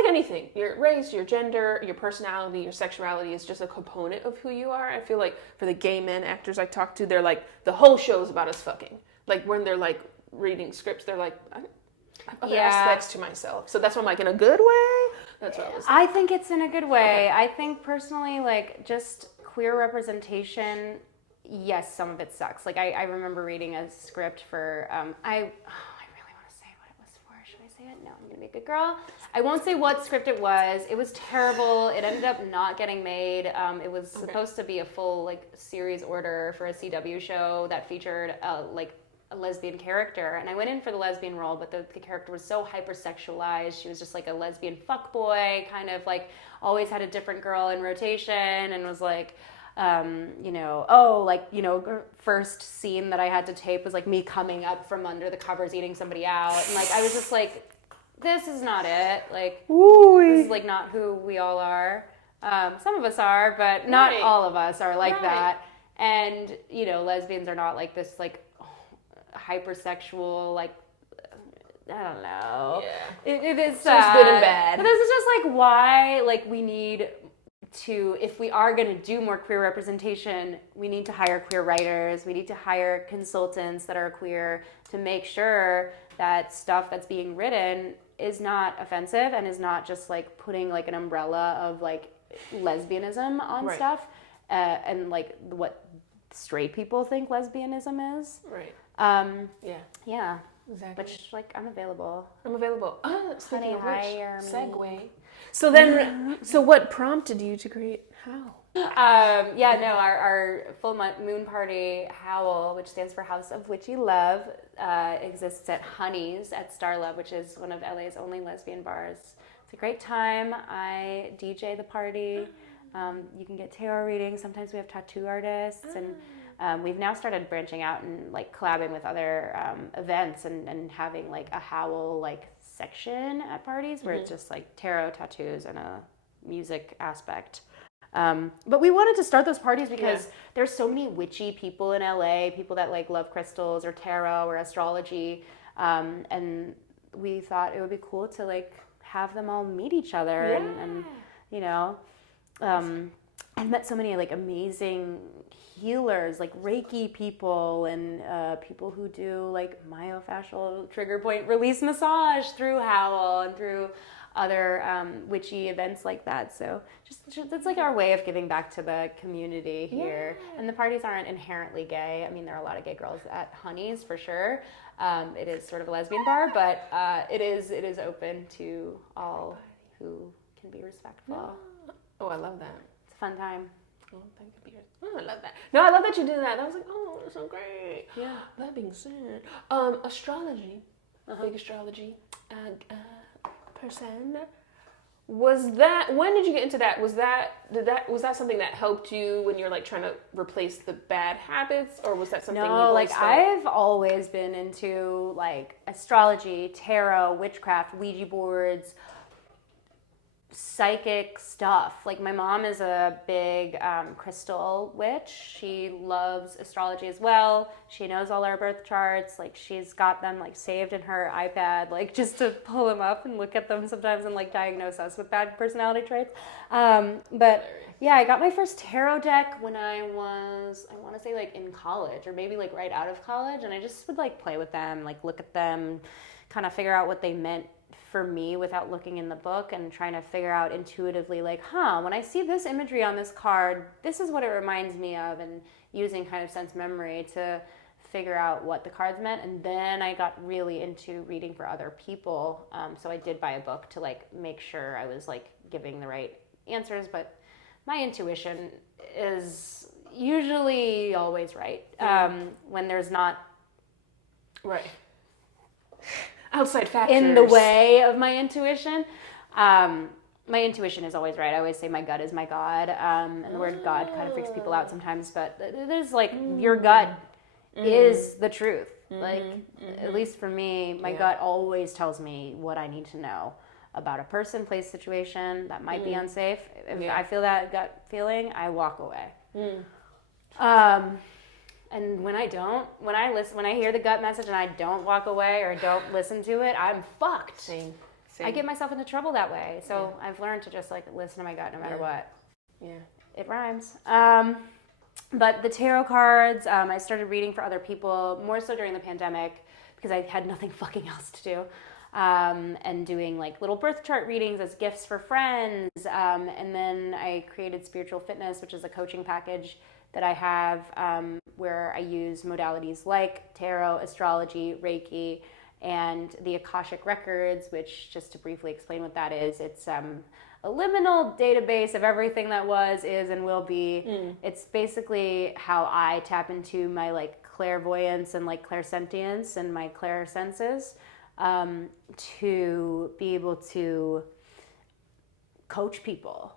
anything. Your race, your gender, your personality, your sexuality is just a component of who you are. I feel like for the gay men actors I talk to, they're like, the whole show's about us fucking. Like when they're like reading scripts, they're like, I have other aspects to myself. So that's why I'm like, in a good way? That's what I was I think it's in a good way. Okay. I think personally, like, just queer representation, yes, some of it sucks. Like, I remember reading a script for, I really want to say what it was for. Should I say it? No, I'm going to be a good girl. I won't say what script it was. It was terrible. It ended up not getting made. It was supposed to be a full, like, series order for a CW show that featured, like, a lesbian character, and I went in for the lesbian role, but the character was so hypersexualized. She was just like a lesbian fuckboy, kind of like always had a different girl in rotation, and was like, first scene that I had to tape was like me coming up from under the covers eating somebody out, and like I was just like, this is not it. Like, this is like not who we all are. Some of us are, but not all of us are like that. And you know, lesbians are not like this like hypersexual, like, I don't know. Yeah. It is sad. It's good and bad. But this is just like why, like, we need to, if we are going to do more queer representation, we need to hire queer writers. We need to hire consultants that are queer to make sure that stuff that's being written is not offensive and is not just like putting like an umbrella of like lesbianism on stuff, and like what straight people think lesbianism is. Right. Yeah. Exactly. Which, like, I'm available. Speaking of which, segue. So then, so what prompted you to create How? Our full moon party, Howl, which stands for House of Witchy Love, exists at Honey's at Star Love, which is one of LA's only lesbian bars. It's a great time. I DJ the party. You can get tarot readings. Sometimes we have tattoo artists, and we've now started branching out and like collabing with other events and having like a Howl like section at parties where it's just like tarot, tattoos, and a music aspect. But we wanted to start those parties because there's so many witchy people in LA, people that like love crystals or tarot or astrology, and we thought it would be cool to like have them all meet each other and you know. I've met so many like amazing healers, like Reiki people, and people who do like myofascial trigger point release massage through Howl and through other witchy events like that. So just that's like our way of giving back to the community here. And the parties aren't inherently gay. I mean, there are a lot of gay girls at Honey's for sure. It is sort of a lesbian bar, but it is open to all who can be respectful. Oh, I love that. It's a fun time. Oh, thank you. Oh, I love that. No, I love that you did that. I was like, oh, that's so great. Yeah. That being said, astrology, big astrology person. Was that, when did you get into that? Was that something that helped you when you're like trying to replace the bad habits, or was that something No, like I've always been into like astrology, tarot, witchcraft, Ouija boards, psychic stuff. Like my mom is a big crystal witch. She loves astrology as well. She knows all our birth charts. Like she's got them like saved in her iPad, like just to pull them up and look at them sometimes and like diagnose us with bad personality traits. But yeah, I got my first tarot deck when I want to say like in college or maybe like right out of college, and I just would like play with them, like look at them, kind of figure out what they meant for me without looking in the book and trying to figure out intuitively like, when I see this imagery on this card, this is what it reminds me of, and using kind of sense memory to figure out what the cards meant. And then I got really into reading for other people. So I did buy a book to like make sure I was like giving the right answers, but my intuition is usually always right. When there's not right outside factors in the way of my intuition. My intuition is always right. I always say my gut is my God. And the word God kind of freaks people out sometimes, but it is like your gut is the truth. Like, at least for me, my gut always tells me what I need to know about a person, place, situation that might be unsafe. If I feel that gut feeling, I walk away. And when I don't, when I hear the gut message and I don't walk away or don't listen to it, I'm fucked. Same. I get myself into trouble that way. So I've learned to just like listen to my gut no matter what. Yeah. It rhymes. But the tarot cards, I started reading for other people, more so during the pandemic because I had nothing fucking else to do. And doing like little birth chart readings as gifts for friends. And then I created Spiritual Fitness, which is a coaching package that I have where I use modalities like tarot, astrology, Reiki, and the Akashic Records, which, just to briefly explain what that is, it's a liminal database of everything that was, is, and will be. It's basically how I tap into my like clairvoyance and like clairsentience and my clairsenses to be able to coach people.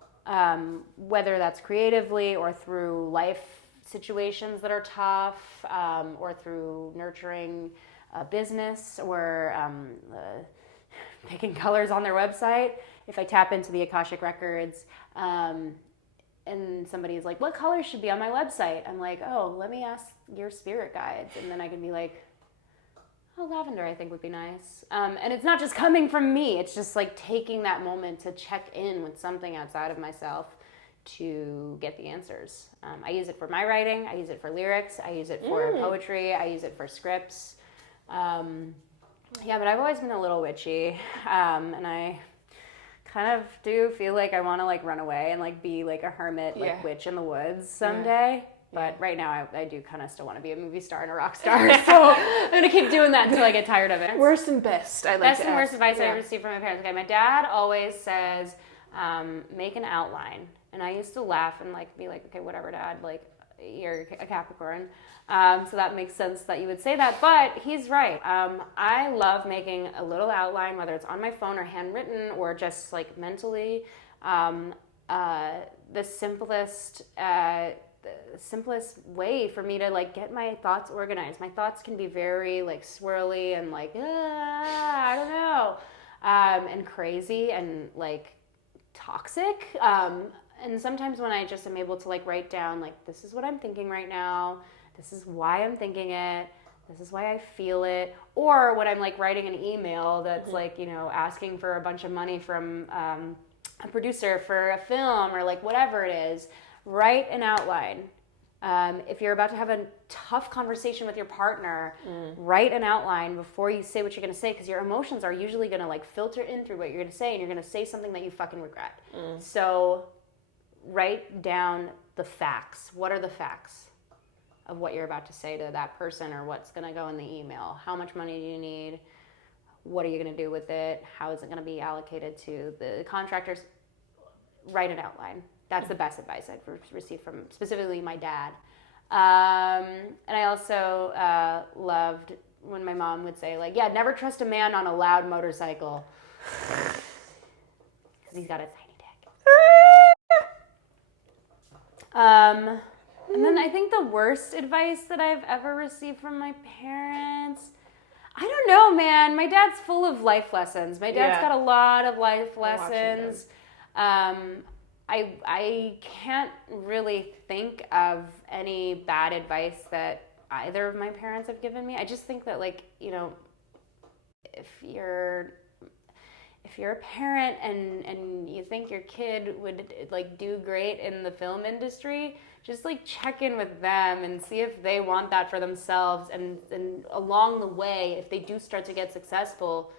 Whether that's creatively or through life situations that are tough, or through nurturing a business, or picking colors on their website. If I tap into the Akashic Records and somebody's like, what colors should be on my website? I'm like, oh, let me ask your spirit guides. And then I can be like, oh, lavender I think would be nice. And it's not just coming from me. It's just like taking that moment to check in with something outside of myself to get the answers. I use it for my writing. I use it for lyrics. I use it for poetry. I use it for scripts. But I've always been a little witchy. And I kind of do feel like I want to like run away and like be like a hermit, like witch in the woods someday. But right now, I do kind of still want to be a movie star and a rock star. So I'm going to keep doing that until I get tired of it. Worst and best. Best and worst advice I received from my parents. Okay, my dad always says, make an outline. And I used to laugh and like be like, okay, whatever, Dad. Like, you're a Capricorn. So that makes sense that you would say that. But he's right. I love making a little outline, whether it's on my phone or handwritten or just like mentally. The simplest way for me to like get my thoughts organized. My thoughts can be very like swirly and like I don't know, and crazy and like toxic. And sometimes when I just am able to like write down like, this is what I'm thinking right now, this is why I'm thinking it, this is why I feel it, or when I'm like writing an email that's like, you know, asking for a bunch of money from a producer for a film or like whatever it is, write an outline. If you're about to have a tough conversation with your partner, write an outline before you say what you're going to say, because your emotions are usually going to like filter in through what you're going to say, and you're going to say something that you fucking regret. So write down the facts. What are the facts of what you're about to say to that person, or what's going to go in the email? How much money do you need? What are you going to do with it? How is it going to be allocated to the contractors? Write an outline. That's the best advice I've received from specifically my dad. And I also loved when my mom would say, like, yeah, never trust a man on a loud motorcycle. Because he's got a tiny dick. And then I think the worst advice that I've ever received from my parents, I don't know, man. My dad's full of life lessons. My dad's got a lot of life lessons. I can't really think of any bad advice that either of my parents have given me. I just think that, like, you know, if you're a parent and you think your kid would like do great in the film industry, just like check in with them and see if they want that for themselves, and along the way, if they do start to get successful,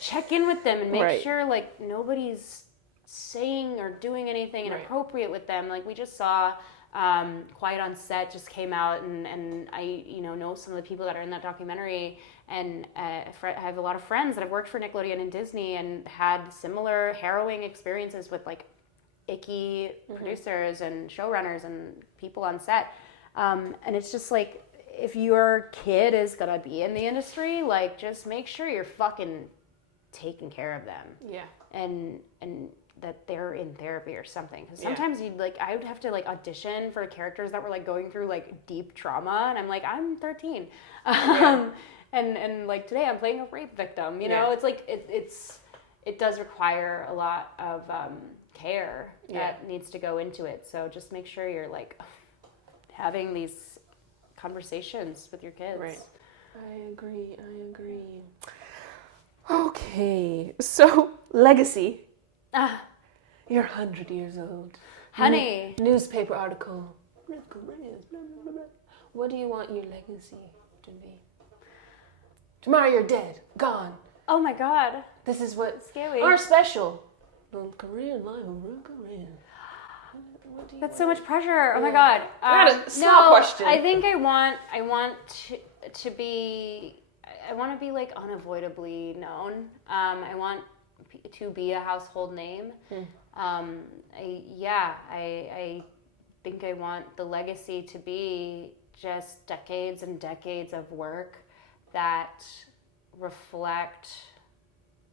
check in with them and make sure like nobody's saying or doing anything inappropriate with them. Like we just saw Quiet on Set just came out, and I know some of the people that are in that documentary, and I have a lot of friends that have worked for Nickelodeon and Disney and had similar harrowing experiences with like icky producers and showrunners and people on set, and it's just like, if your kid is gonna be in the industry, like just make sure you're fucking taking care of them, and that they're in therapy or something. Because sometimes I would have to like audition for characters that were like going through like deep trauma, and I'm like, I'm 13, and like today I'm playing a rape victim. You know, it's like it does require a lot of care that needs to go into it. So just make sure you're like having these conversations with your kids. Right. I agree. Okay, so legacy. You're 100 years old. Honey. Newspaper article. What do you want your legacy to be? Tomorrow you're dead, gone. Oh my God. This is what Scary. our special. Korean live on Korean. That's so much pressure. Oh my God. Not a small question. I think I want to be like unavoidably known. I want to be a household name. I think I want the legacy to be just decades and decades of work that reflect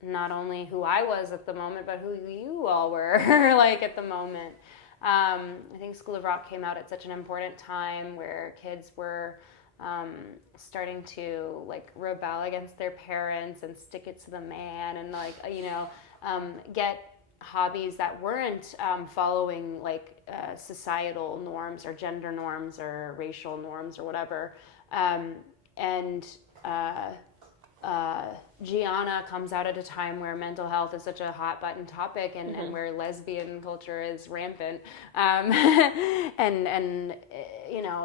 not only who I was at the moment, but who you all were like at the moment. I think School of Rock came out at such an important time where kids were starting to like rebel against their parents and stick it to the man, and like get hobbies that weren't following like societal norms or gender norms or racial norms or whatever. Gianna comes out at a time where mental health is such a hot button topic, and where lesbian culture is rampant. And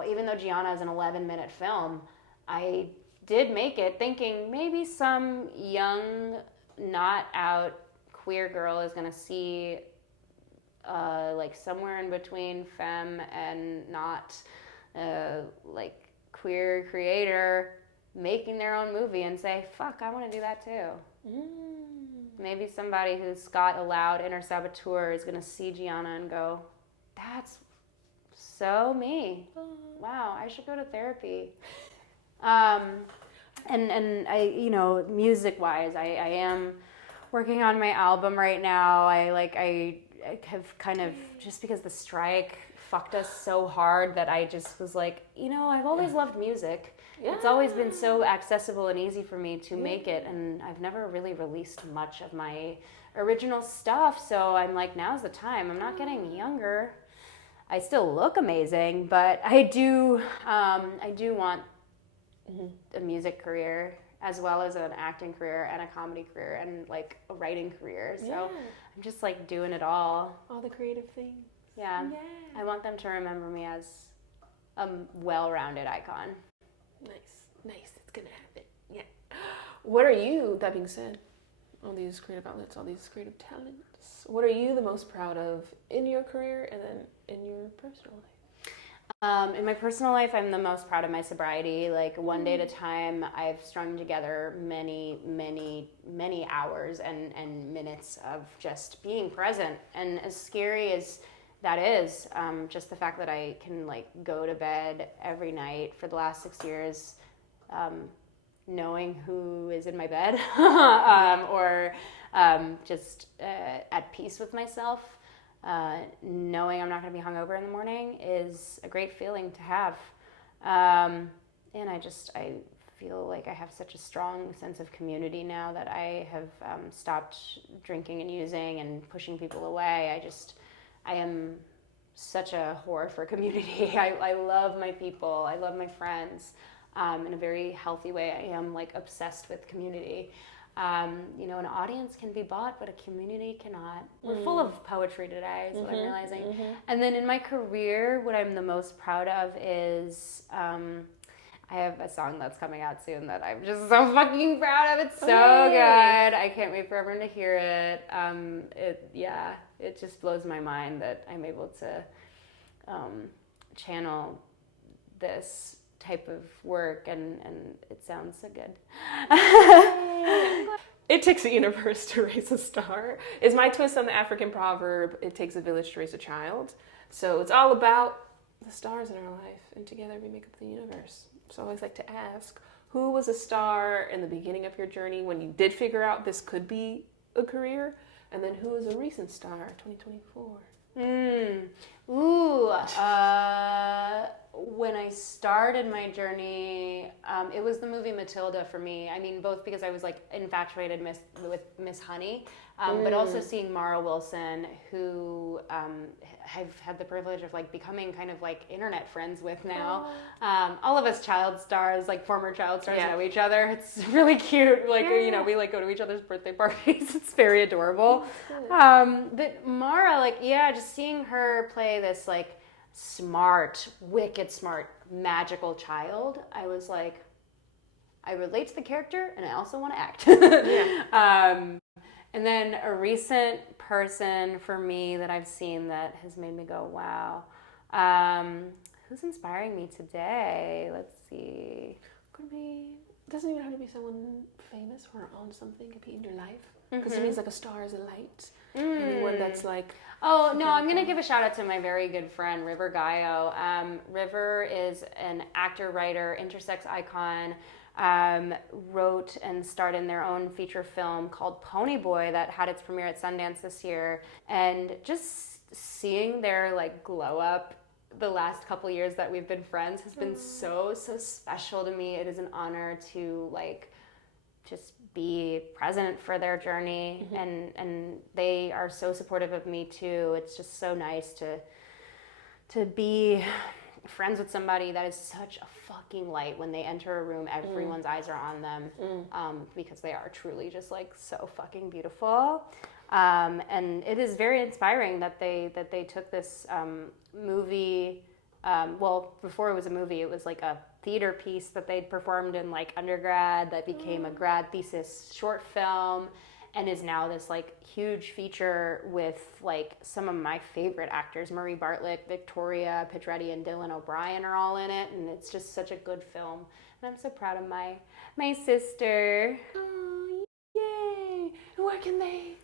even though Gianna is an 11-minute film, I did make it thinking maybe some young, not out queer girl is gonna see like somewhere in between femme and not like queer creator making their own movie and say, fuck, I want to do that too. Maybe somebody who's got a loud inner saboteur is going to see Gianna and go, that's so me. Wow, I should go to therapy. And I, music-wise, I am working on my album right now. I have kind of, just because the strike fucked us so hard, that I just was like, I've always loved music. Yeah. It's always been so accessible and easy for me to make it, and I've never really released much of my original stuff, so I'm like, now's the time. I'm not getting younger. I still look amazing, but I do want a music career. as well as an acting career and a comedy career and like a writing career. So I'm just like doing it all. All the creative things. Yeah. I want them to remember me as a well-rounded icon. Nice. It's gonna happen. Yeah. What are you, that being said, all these creative outlets, all these creative talents, what are you the most proud of in your career and then in your personal life? In my personal life, I'm the most proud of my sobriety. Like one day at a time, I've strung together many, many, many hours and minutes of just being present. And as scary as that is, just the fact that I can like go to bed every night for the last 6 years, knowing who is in my bed, or just at peace with myself. Knowing I'm not going to be hungover in the morning is a great feeling to have. And I feel like I have such a strong sense of community now that I have stopped drinking and using and pushing people away. I am such a whore for community. I love my people. I love my friends in a very healthy way. I am like obsessed with community. An audience can be bought, but a community cannot. We're full of poetry today, is what I'm realizing. And then in my career, what I'm the most proud of is I have a song that's coming out soon that I'm just so fucking proud of. It's so good. I can't wait for everyone to hear it. It just blows my mind that I'm able to channel this type of work, and it sounds so good. It takes a universe to raise a star is my twist on the African proverb, it takes a village to raise a child. So it's all about the stars in our life, and together we make up the universe. So I always like to ask, who was a star in the beginning of your journey when you did figure out this could be a career? And then who is a recent star, 2024? When I started my journey, it was the movie Matilda for me. I mean, both because I was like infatuated with Miss Honey, but also seeing Mara Wilson, who I've had the privilege of like becoming kind of like internet friends with now. All of us child stars, like former child stars, know each other. It's really cute. Like we like go to each other's birthday parties. It's very adorable. But Mara, just seeing her play this like smart, wicked smart, magical child, I was like, I relate to the character and I also want to act. And then a recent person for me that I've seen that has made me go, wow. Who's inspiring me today? Let's see. Doesn't even have to be someone famous or on something. It could be in your life. Because to me, it's like a star is a light. Anyone that's like... Oh, no, I'm going to give a shout out to my very good friend, River Gallo. River is an actor, writer, intersex icon, wrote and starred in their own feature film called Pony Boy that had its premiere at Sundance this year. And just seeing their like glow up the last couple years that we've been friends has been so special to me. It is an honor to like just be present for their journey, and they are so supportive of me too. It's just so nice to be friends with somebody that is such a fucking light. When they enter a room, everyone's eyes are on them, because they are truly just like so fucking beautiful. And it is very inspiring that they took this movie. Before it was a movie, it was like a theater piece that they'd performed in like undergrad that became a grad thesis short film, and is now this like huge feature with like some of my favorite actors. Marie Bartlett, Victoria Pedretti, and Dylan O'Brien are all in it, and it's just such a good film. And I'm so proud of my sister. Oh, yay! Where can they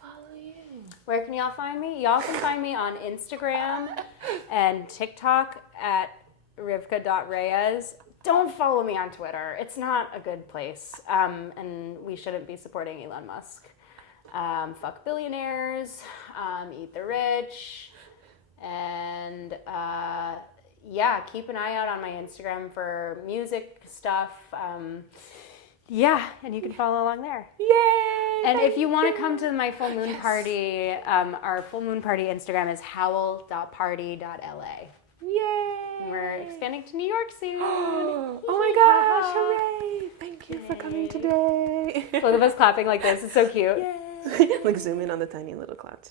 follow you? Where can y'all find me? Y'all can find me on Instagram and TikTok at RIVKAH.Reyes. Don't follow me on Twitter. It's not a good place. And we shouldn't be supporting Elon Musk. Fuck billionaires. Eat the rich. And keep an eye out on my Instagram for music stuff. And you can follow along there. Yay! And if you want to come to my full moon party, our full moon party Instagram is howl.party.la. Yay! We're expanding to New York soon. Oh my gosh, hooray! Thank Thank you for coming today. Both of us clapping like this. It's so cute. Like zoom in on the tiny little clouds.